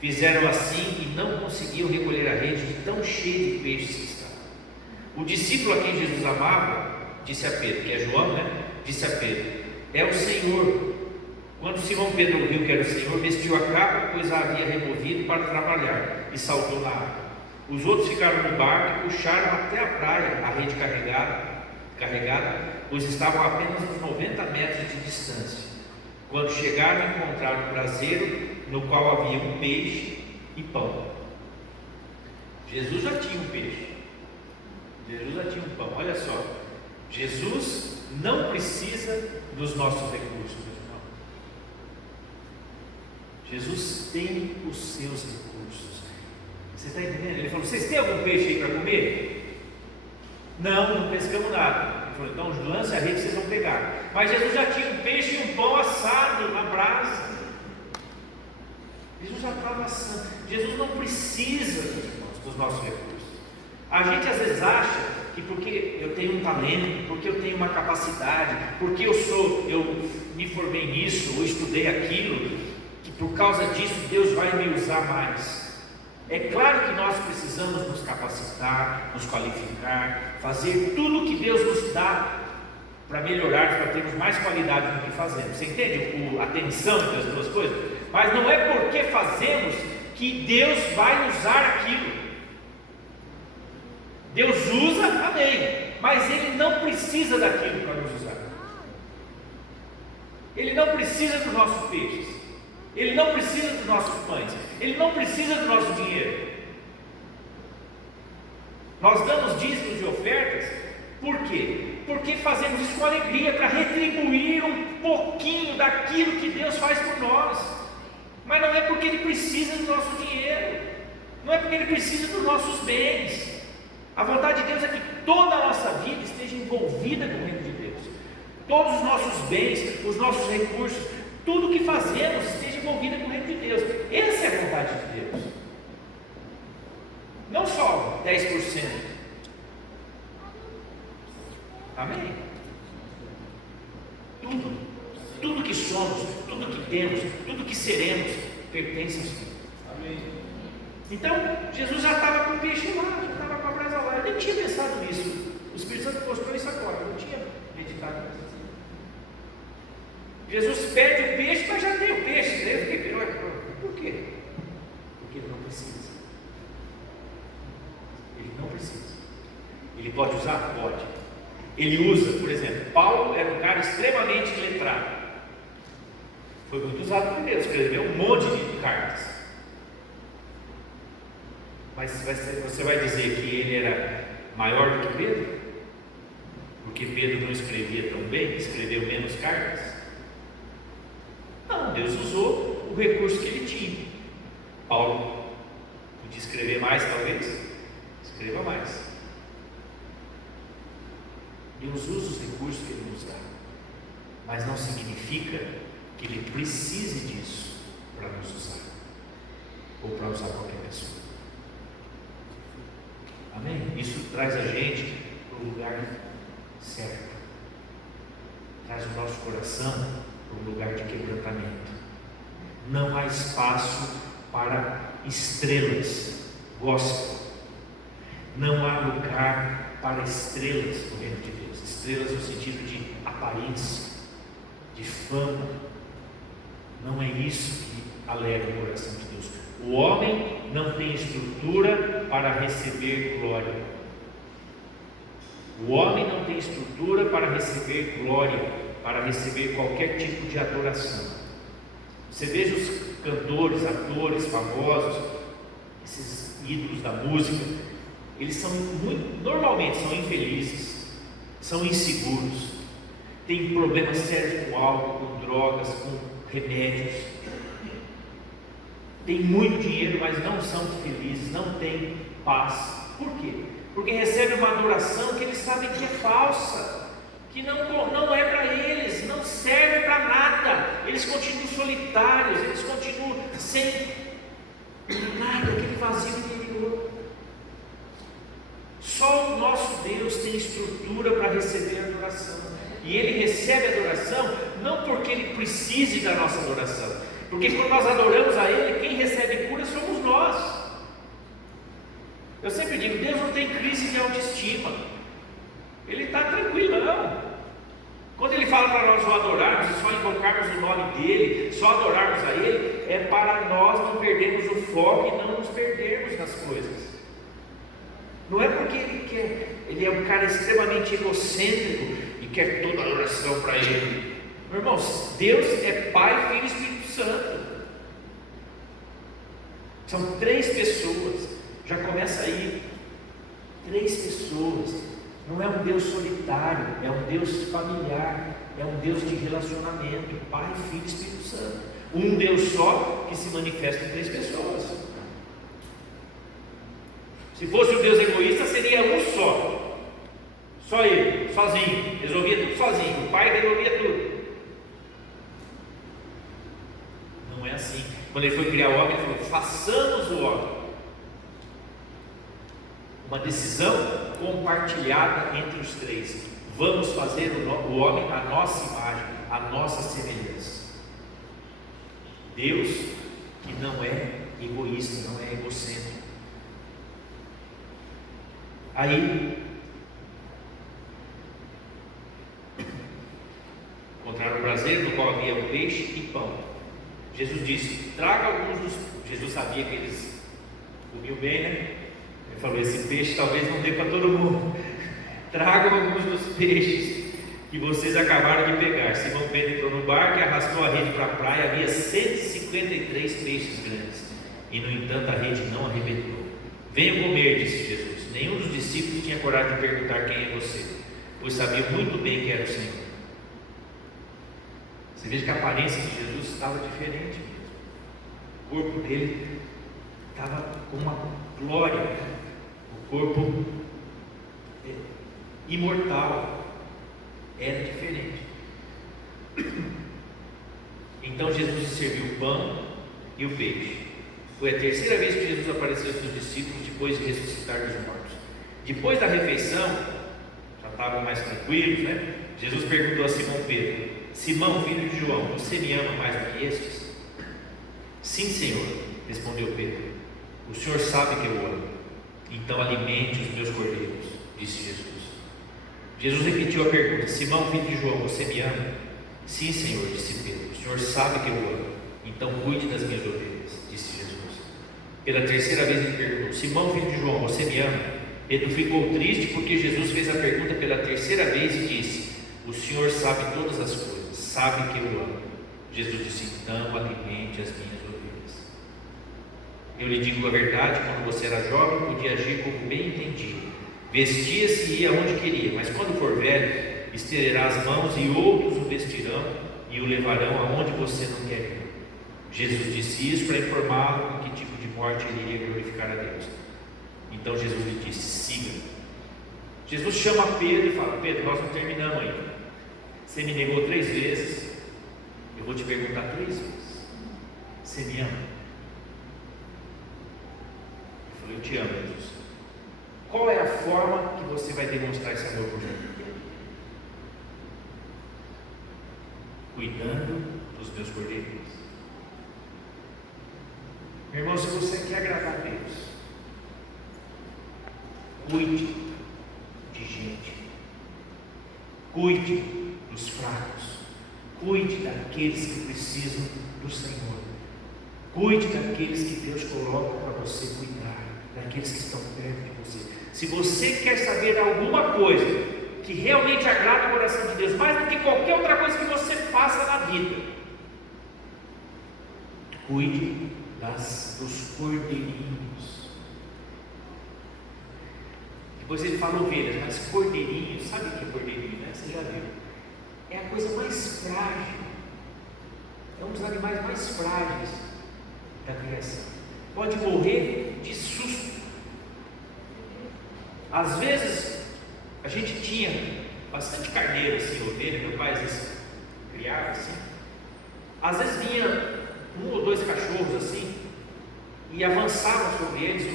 Fizeram assim e não conseguiam recolher a rede de tão cheia de peixes que estava. O discípulo a quem Jesus amava disse a Pedro, que é João, né? Disse a Pedro: é o Senhor. Quando Simão Pedro ouviu que era o Senhor, vestiu a capa, pois a havia removido para trabalhar, e saltou na água. Os outros ficaram no barco e puxaram até a praia a rede carregada, pois estavam a apenas uns 90 metros de distância. Quando chegaram, encontraram um braseiro no qual havia um peixe e pão. Jesus já tinha um peixe, Jesus já tinha um pão. Olha só, Jesus não precisa dos nossos recursos, meus irmãos. Jesus tem os seus recursos. Você está entendendo? Ele falou: vocês têm algum peixe aí para comer? Não pescamos nada. Ele falou: então lance a rede, vocês vão pegar. Mas Jesus já tinha um peixe e um pão assado na brasa. Jesus já estava assando. Jesus não precisa, meus irmãos, dos nossos recursos. A gente às vezes acha que porque eu tenho um talento, porque eu tenho uma capacidade, porque eu me formei nisso, ou estudei aquilo, que por causa disso Deus vai me usar mais. É claro que nós precisamos nos capacitar, nos qualificar, fazer tudo o que Deus nos dá para melhorar, para termos mais qualidade no que fazemos. Você entende a tensão entre as duas coisas? Mas não é porque fazemos que Deus vai usar aquilo. Deus usa, amém, mas Ele não precisa daquilo para nos usar. Ele não precisa dos nossos peixes, Ele não precisa dos nossos pães, Ele não precisa do nosso dinheiro. Nós damos dízimos e ofertas, por quê? Porque fazemos isso com alegria, para retribuir um pouquinho daquilo que Deus faz por nós. Mas não é porque Ele precisa do nosso dinheiro, não é porque Ele precisa dos nossos bens. A vontade de Deus é que toda a nossa vida esteja envolvida com o reino de Deus. Todos os nossos bens, os nossos recursos, tudo que fazemos esteja envolvido com o reino de Deus. Essa é a vontade de Deus. Não só 10%. Amém? Tudo que somos, tudo que temos, tudo que seremos, pertence ao Senhor. Amém? Então, Jesus já estava com o peixe lá, já estava com a brasa lá. Eu nem tinha pensado nisso. O Espírito Santo mostrou isso agora, eu não tinha meditado nisso. Jesus pede o peixe, mas já tem o peixe. Daí eu fiquei, por quê? Porque Ele não precisa. Ele não precisa. Ele pode usar? Pode. Ele usa, por exemplo, Paulo era um cara extremamente letrado. Foi muito usado por Deus, escreveu um monte de cartas. Mas você vai dizer que ele era maior do que Pedro? Porque Pedro não escrevia tão bem, escreveu menos cartas? Não, Deus usou o recurso que ele tinha. Paulo podia escrever mais, talvez? Escreva mais. Deus usa os recursos que Ele nos dá, mas não significa que Ele precise disso para nos usar, ou para usar qualquer pessoa. Amém? Isso traz a gente para o lugar certo, traz o nosso coração para um lugar de quebrantamento. Não há espaço para estrelas gospel, não há lugar para estrelas no reino de Deus. Estrelas no sentido de aparência, de fama. Não é isso que alegra o coração de Deus. O homem não tem estrutura para receber glória. O homem não tem estrutura para receber glória, para receber qualquer tipo de adoração. Você veja os cantores, atores famosos, esses ídolos da música, eles são normalmente são infelizes, são inseguros, têm problemas sérios com álcool, com drogas, com remédios, têm muito dinheiro, mas não são felizes, não têm paz. Por quê? Porque recebem uma adoração que eles sabem que é falsa, que não é para eles, não serve para nada. Eles continuam solitários, eles continuam sem nada, aquele vazio interior. Só o nosso Deus tem estrutura para receber a adoração, e Ele recebe a adoração não porque Ele precise da nossa adoração, porque quando nós adoramos a Ele, quem recebe cura somos nós. Eu sempre digo, Deus não tem crise de autoestima, Ele está tranquilão. Quando Ele fala para nós só adorarmos, só invocarmos o nome dEle, só adorarmos a Ele, é para nós não perdermos o foco e não nos perdermos nas coisas. Não é porque Ele é um cara extremamente egocêntrico e quer toda a adoração para Ele. Meu irmão, Deus é Pai, Filho e Espírito Santo. São 3 pessoas, já começa aí. 3 pessoas. Não é um Deus solitário, é um Deus familiar, é um Deus de relacionamento, Pai, Filho e Espírito Santo. Um Deus só que se manifesta em 3 pessoas. Se fosse um Deus egoísta, seria um só. Só Ele, sozinho, resolvia tudo sozinho. O Pai resolvia tudo. Não é assim. Quando Ele foi criar o homem, Ele falou: façamos o homem. Uma decisão compartilhada entre os 3. Vamos fazer o homem à nossa imagem, à nossa semelhança. Deus que não é egoísta, não é egocêntrico. Aí encontraram o braseiro no qual havia um peixe e pão. Jesus disse: traga alguns dos... Jesus sabia que eles comiam bem, né? Ele falou: esse peixe talvez não dê para todo mundo. Tragam alguns dos peixes que vocês acabaram de pegar. Simão Pedro entrou no barco e arrastou a rede para a praia. Havia 153 peixes grandes, e no entanto a rede não arrebentou. Venham comer, disse Jesus. Nenhum dos discípulos tinha coragem de perguntar: quem é você? Pois sabiam muito bem que era o Senhor. Você veja que a aparência de Jesus estava diferente mesmo. O corpo dele estava com uma glória. O corpo imortal era diferente. Então Jesus serviu o pão e o peixe. Foi a terceira vez que Jesus apareceu aos seus discípulos depois de ressuscitar dos mortos. Depois da refeição, já estavam mais tranquilos, né? Jesus perguntou a Simão Pedro: Simão, filho de João, você me ama mais do que estes? Sim, Senhor, respondeu Pedro. O Senhor sabe que eu amo. Então alimente os meus cordeiros, disse Jesus. Jesus repetiu a pergunta: Simão, filho de João, você me ama? Sim, Senhor, disse Pedro. O Senhor sabe que eu amo. Então cuide das minhas ovelhas, disse Jesus. Pela terceira vez ele perguntou: Simão, filho de João, você me ama? Pedro ficou triste porque Jesus fez a pergunta pela terceira vez e disse: o Senhor sabe todas as coisas, sabe que eu amo. Jesus disse: então alimente as minhas ovelhas. Eu lhe digo a verdade, quando você era jovem, podia agir como bem entendia, vestia-se e ia onde queria, mas quando for velho, estenderá as mãos e outros o vestirão e o levarão aonde você não quer ir. Jesus disse isso para informá-lo com que tipo de morte ele iria glorificar a Deus. Então Jesus lhe disse: siga. Jesus chama Pedro e fala: Pedro, nós não terminamos ainda. Você me negou 3 vezes, eu vou te perguntar 3 vezes: você me ama? Ele falou: eu te amo, Jesus. Qual é a forma que você vai demonstrar esse amor por mim? Cuidando dos meus cordeiros. Meu irmão, se você quer agradar a Deus, cuide de gente, cuide dos fracos, cuide daqueles que precisam do Senhor, cuide daqueles que Deus coloca para você cuidar, daqueles que estão perto de você. Se você quer saber alguma coisa que realmente agrada o coração de Deus, mais do que qualquer outra coisa que você faça na vida, cuide dos cordeirinhos. Depois ele fala ovelhas, mas cordeirinhos, sabe o que é cordeirinho, né? Você já viu? É a coisa mais frágil, é um dos animais mais frágeis da criação. Pode morrer de susto. Às vezes a gente tinha bastante carneiro assim, ovelha, meu pai às vezes criava assim. Às vezes vinha 1 ou 2 cachorros assim e avançavam sobre eles,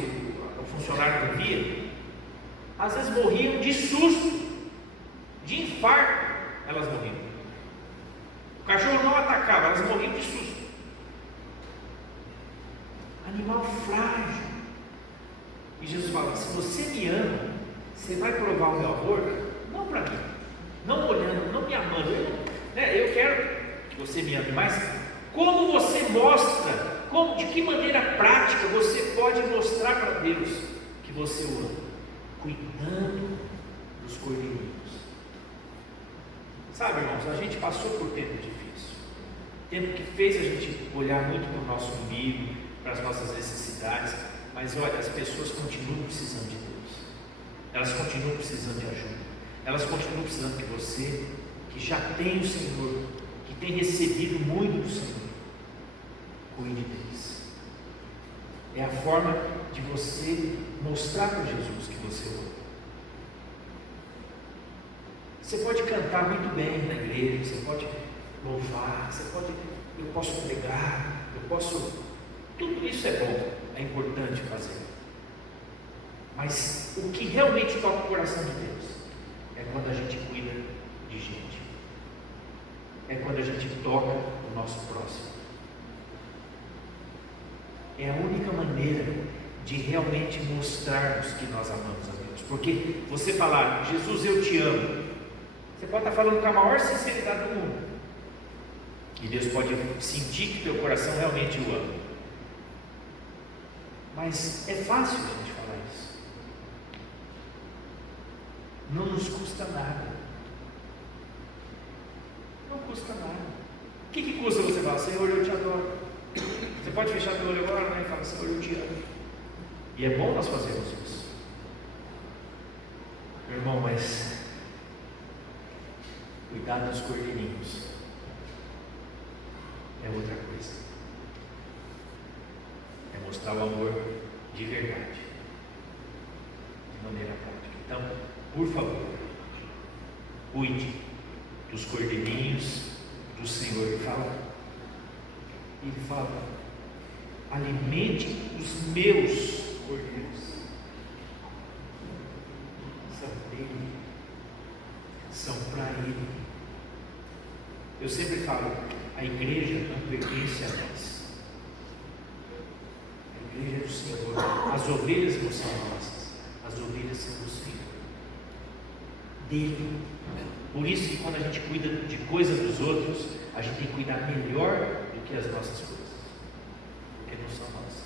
o funcionário não via. Às vezes morriam de susto, de infarto, elas morriam. O cachorro não atacava, elas morriam de susto. Animal frágil. E Jesus fala: se você me ama, você vai provar o meu amor, não para mim, não olhando, não me amando. Eu quero que você me ame, mas como você mostra, de que maneira prática você pode mostrar para Deus que você o ama? Cuidando dos cordeirinhos. Sabe, irmãos, a gente passou por tempo difícil, tempo que fez a gente olhar muito para o nosso umbigo, para as nossas necessidades, mas olha, as pessoas continuam precisando de Deus, elas continuam precisando de ajuda, elas continuam precisando que você, que já tem o Senhor, que tem recebido muito do Senhor, cuide deles. É a forma de você mostrar para Jesus que você ama. Você pode cantar muito bem na igreja, você pode louvar, eu posso pregar, tudo isso é bom, é importante fazer. Mas o que realmente toca o coração de Deus é quando a gente cuida de gente, é quando a gente toca o nosso próximo. É a única maneira de realmente mostrarmos que nós amamos a Deus. Porque você falar, Jesus, eu te amo, você pode estar falando com a maior sinceridade do mundo, e Deus pode sentir que teu coração realmente o ama. Mas é fácil a gente falar isso. Não nos custa nada. Não custa nada. O que custa você falar, Senhor, eu te adoro? Você pode fechar teu olho agora, né? E falar, Senhor, eu te amo. E é bom nós fazermos isso. Meu irmão, mas cuidar dos cordeirinhos é outra coisa. É mostrar o amor de verdade, de maneira prática. Então, por favor, cuide dos cordeirinhos do Senhor. Ele fala, alimente os meus cordeiros. São dele, são para ele. Eu sempre falo, a igreja não pertence a nós. A igreja é do Senhor. As ovelhas não são nossas, as ovelhas são do Senhor, dele. Por isso que quando a gente cuida de coisas dos outros, a gente tem que cuidar melhor do que as nossas coisas, porque não são nossas.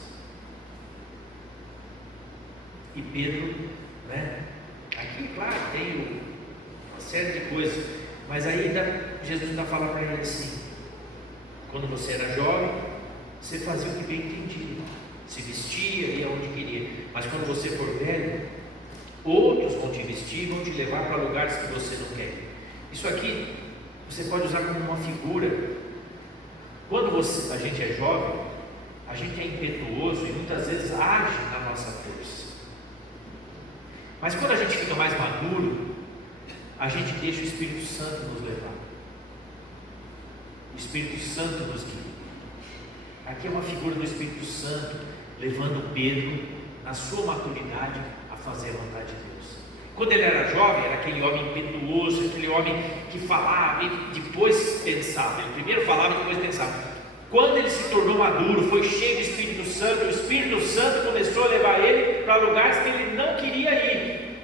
E Pedro, né? Aqui, claro, tem uma série de coisas, mas aí Jesus ainda fala para ele assim: quando você era jovem, você fazia o que bem entendia, se vestia, ia onde queria, mas quando você for velho, outros vão te vestir, vão te levar para lugares que você não quer. Isso aqui você pode usar como uma figura. Quando a gente é jovem, a gente é impetuoso e muitas vezes age na nossa força. Mas quando a gente fica mais maduro, a gente deixa o Espírito Santo nos levar. O Espírito Santo nos guia. Aqui é uma figura do Espírito Santo levando Pedro, na sua maturidade, a fazer a vontade de Deus. Quando ele era jovem, era aquele homem impetuoso, aquele homem que falava e depois pensava. Ele primeiro falava e depois pensava. Quando ele se tornou maduro, foi cheio do Espírito Santo, o Espírito Santo começou a levar ele para lugares que ele não queria ir.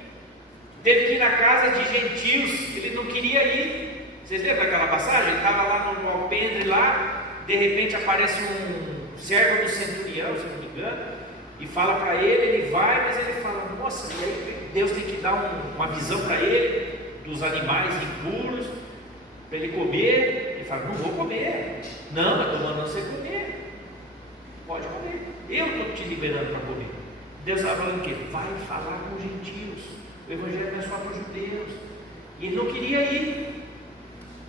Teve que ir na casa de gentios, ele não queria ir. Vocês lembram daquela passagem? Ele estava lá no alpendre lá, de repente aparece um servo do centurião, se não me engano, e fala para ele vai, mas ele fala, nossa, e aí Deus tem que dar uma visão para ele, dos animais impuros, para ele comer. Ele fala, não vou comer. Não, mas estou mandando você comer. Pode comer, eu estou te liberando para comer. Deus estava falando o quê? Vai falar com os gentios, o evangelho não é só para os judeus. E ele não queria ir.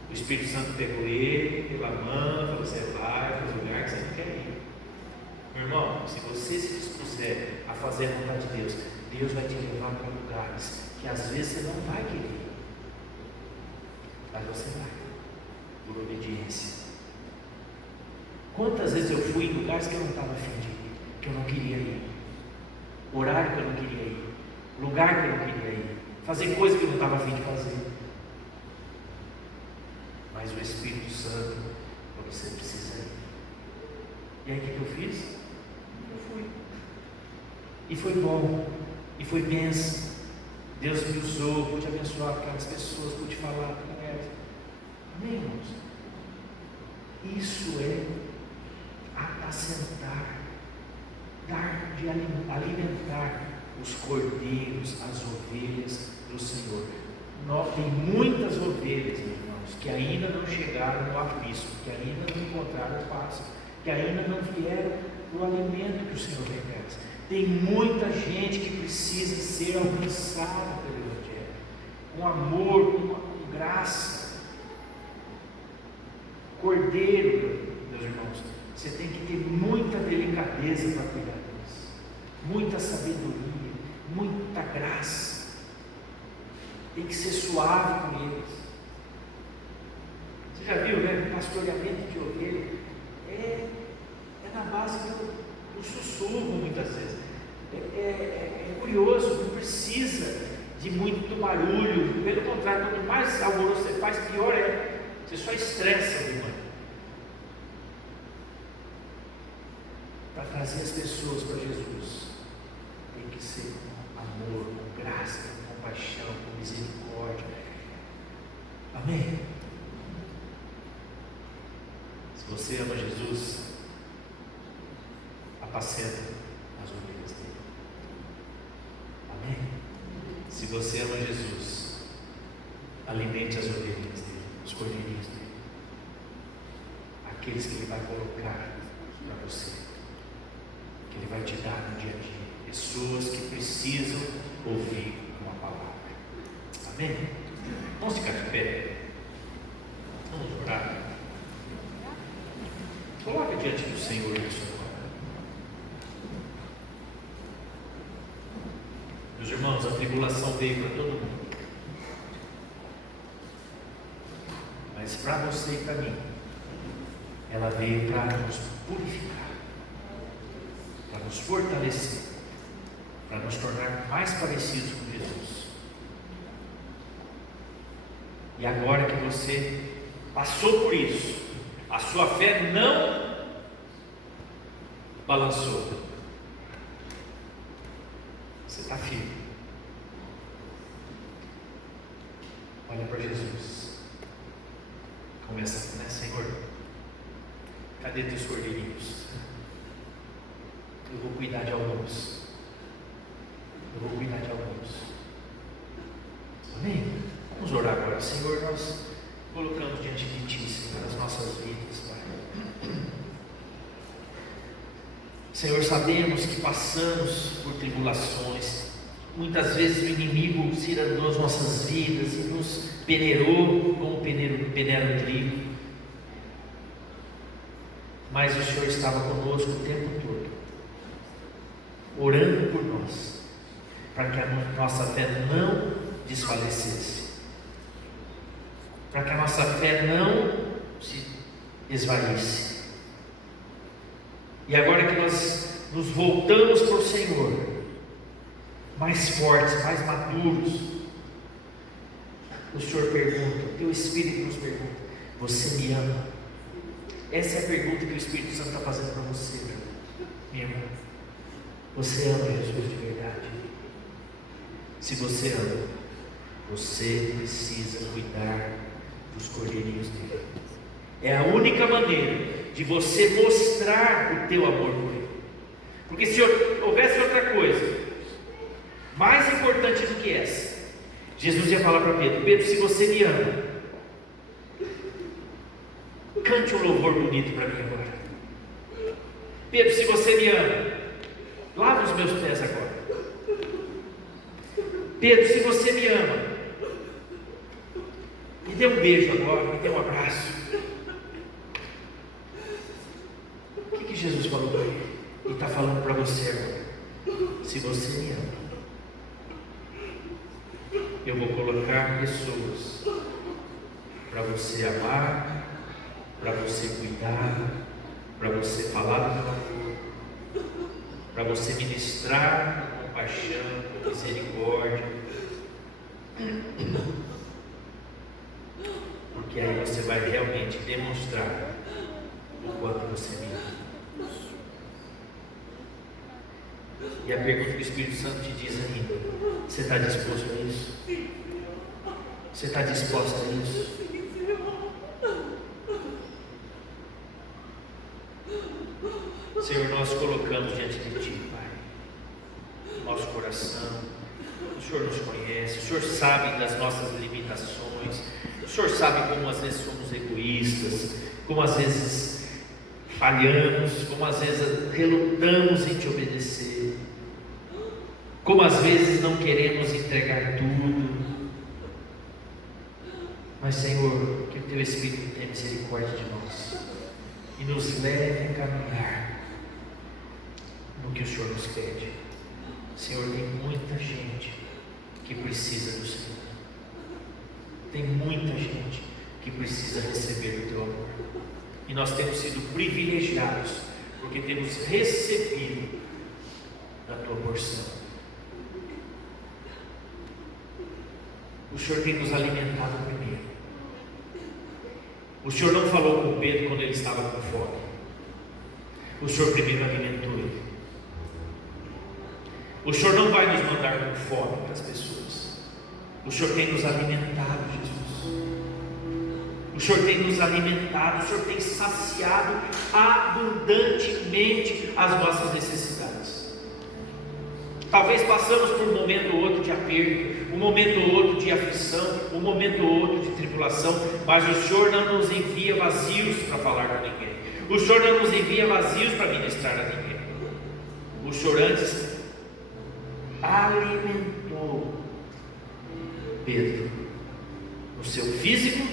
O Espírito Santo pegou ele pela mão, falou, você vai para o lugar que você não quer ir. Meu irmão, se você se dispuser a fazer a vontade de Deus, Deus vai te levar para lugares que às vezes você não vai querer ir, mas você vai, por obediência. Quantas vezes eu fui em lugares que eu não estava afim de ir, que eu não queria ir, horário que eu não queria ir, lugar que eu não queria ir, fazer coisa que eu não estava afim de fazer, mas o Espírito Santo, quando você precisa ir. E aí o que eu fiz? Eu fui, e foi bom, e foi bênção. Deus me usou, pude abençoar aquelas pessoas, pude falar com elas. Amém, irmãos? Isso é apacentar, dar de alimentar os cordeiros, as ovelhas do Senhor. Tem muitas ovelhas, irmãos, que ainda não chegaram no aprisco, que ainda não encontraram o pasto, que ainda não vieram o alimento que o Senhor tem delas. Tem muita gente que precisa ser alcançada pelo Evangelho, com amor, com graça. Cordeiro, meus irmãos, Você tem que ter muita delicadeza para cuidar deles, muita sabedoria, muita graça. Tem que ser suave com eles. Você já viu, né? Pastoreamento de ovelha é na base do sussurro, muitas vezes. É curioso, não precisa de muito barulho. Pelo contrário, quanto mais alvoroço você faz, pior é. Você só estressa o irmão. Para trazer as pessoas para Jesus, tem que ser com amor, com graça, com compaixão, com misericórdia. Amém? Se você ama Jesus, apacenta as ovelhas dele. Amém? Se você ama Jesus, alimente as ovelhas dele, os cordeirinhos dele, aqueles que ele vai colocar para você, que ele vai te dar no dia a dia, pessoas que precisam ouvir uma palavra. Amém? Vamos ficar de pé, vamos orar. Coloque diante do Senhor isso. Meus irmãos, a tribulação veio para todo mundo, mas para você e para mim, ela veio para nos purificar, para nos fortalecer, para nos tornar mais parecidos com Jesus. E agora que você passou por isso, a sua fé não balançou, você está firme. Olha para Jesus. Começa, né, Senhor? Cadê teus cordeirinhos? Eu vou cuidar de alguns. Eu vou cuidar de alguns. Amém? Vamos orar agora. Senhor, nós colocamos diante de Ti, Senhor, as nossas vidas, Pai. Senhor, sabemos que passamos por tribulações. Muitas vezes o inimigo se irandou as nossas vidas e nos peneirou como peneira o trigo. Mas o Senhor estava conosco o tempo todo, orando por nós, para que a nossa fé não desfalecesse, para que a nossa fé não se esvaísse. E agora que nós nos voltamos para o Senhor, mais fortes, mais maduros, o Senhor pergunta, o Teu Espírito nos pergunta: você me ama? Essa é a pergunta que o Espírito Santo está fazendo para você, minha irmã. Você ama Jesus de verdade? Se você ama, você precisa cuidar dos cordeirinhos dele. É a única maneira de você mostrar o teu amor por ele. Porque se houvesse outra coisa mais importante do que essa, Jesus ia falar para Pedro: Pedro, se você me ama, cante um louvor bonito para mim agora. Pedro, se você me ama, lava os meus pés agora. Pedro, se você me ama, me dê um beijo agora, me dê um abraço. O que Jesus falou para ele? Ele está falando para você agora: se você me ama, eu vou colocar pessoas para você amar, para você cuidar, para você falar do meu amor, para você ministrar com compaixão, com misericórdia, porque aí você vai realmente demonstrar o quanto você me ama. E a pergunta que o Espírito Santo te diz ainda: você está disposto a isso? Você está disposta a isso? Senhor, nós colocamos diante de Ti, Pai, nosso coração. O Senhor nos conhece, o Senhor sabe das nossas limitações, o Senhor sabe como às vezes somos egoístas, como às vezes falhamos, como às vezes relutamos em Te obedecer, como às vezes não queremos entregar tudo. Mas, Senhor, que o Teu Espírito tenha misericórdia de nós e nos leve a caminhar no que o Senhor nos pede. Senhor, tem muita gente que precisa do Senhor. Tem muita gente que precisa receber o Teu amor. E nós temos sido privilegiados, porque temos recebido da Tua porção. O Senhor tem nos alimentado primeiro. O Senhor não falou com Pedro quando ele estava com fome. O Senhor primeiro alimentou ele. O Senhor não vai nos mandar com fome para as pessoas. O Senhor tem nos alimentado, Jesus. O Senhor tem nos alimentado. O Senhor tem saciado abundantemente as nossas necessidades. Talvez passamos por um momento ou outro de aperto, um momento ou outro de aflição, um momento ou outro de tribulação, mas o Senhor não nos envia vazios para falar com ninguém. O Senhor não nos envia vazios para ministrar a ninguém. O Senhor antes alimentou Pedro no seu físico,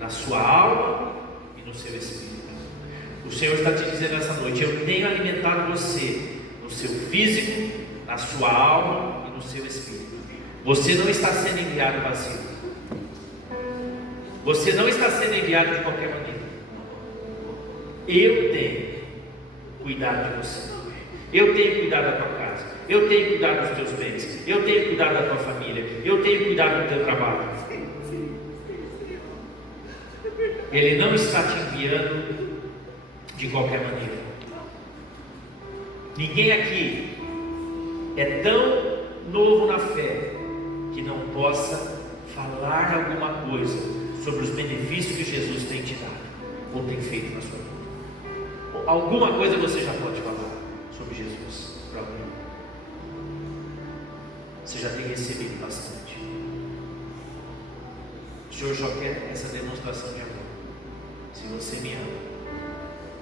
na sua alma e no seu espírito. O Senhor está te dizendo essa noite: eu tenho alimentado você no seu físico, na sua alma e no seu espírito. Você não está sendo enviado vazio. Você não está sendo enviado de qualquer maneira. Eu tenho cuidado de você. Eu tenho cuidado da tua casa. Eu tenho cuidado dos teus bens. Eu tenho cuidado da tua família. Eu tenho cuidado do teu trabalho. Ele não está te enviando de qualquer maneira. Ninguém aqui é tão novo na fé que não possa falar alguma coisa sobre os benefícios que Jesus tem te dado ou tem feito na sua vida. Alguma coisa você já pode falar sobre Jesus para alguém. Você já tem recebido bastante. O Senhor só quer essa demonstração de amor. Se você me ama,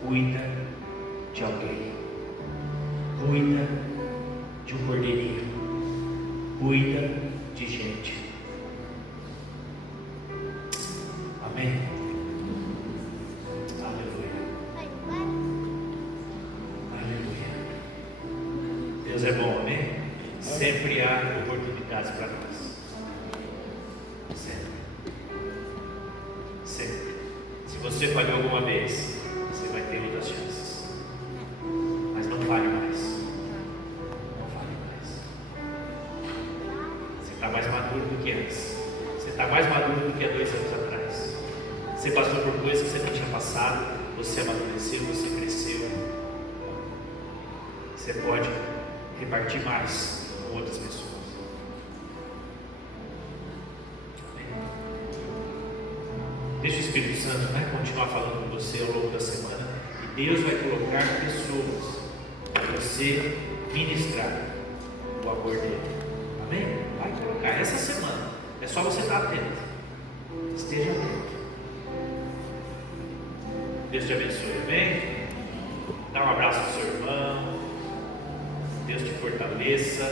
cuida de alguém, cuida de um cordeirinho, cuida de gente. Amém? Aleluia. Aleluia. Deus é bom, amém? Sempre há oportunidades para nós. Sempre. Sempre. Se você falhou alguma vez, você vai ter outras chances. Mas não falhe mais. Não falhe mais. Você está mais maduro do que antes. Você está mais maduro do que há 2 anos atrás. Você passou por coisas que você não tinha passado. Você amadureceu, você cresceu. Você pode repartir mais com outras pessoas. Deixa o Espírito Santo continuar falando com você ao longo da semana. E Deus vai colocar pessoas para você ministrar o amor dele. Amém? Vai colocar essa semana. É só você estar atento. Esteja atento. Deus te abençoe. Amém? Dá um abraço ao seu irmão. Deus te fortaleça.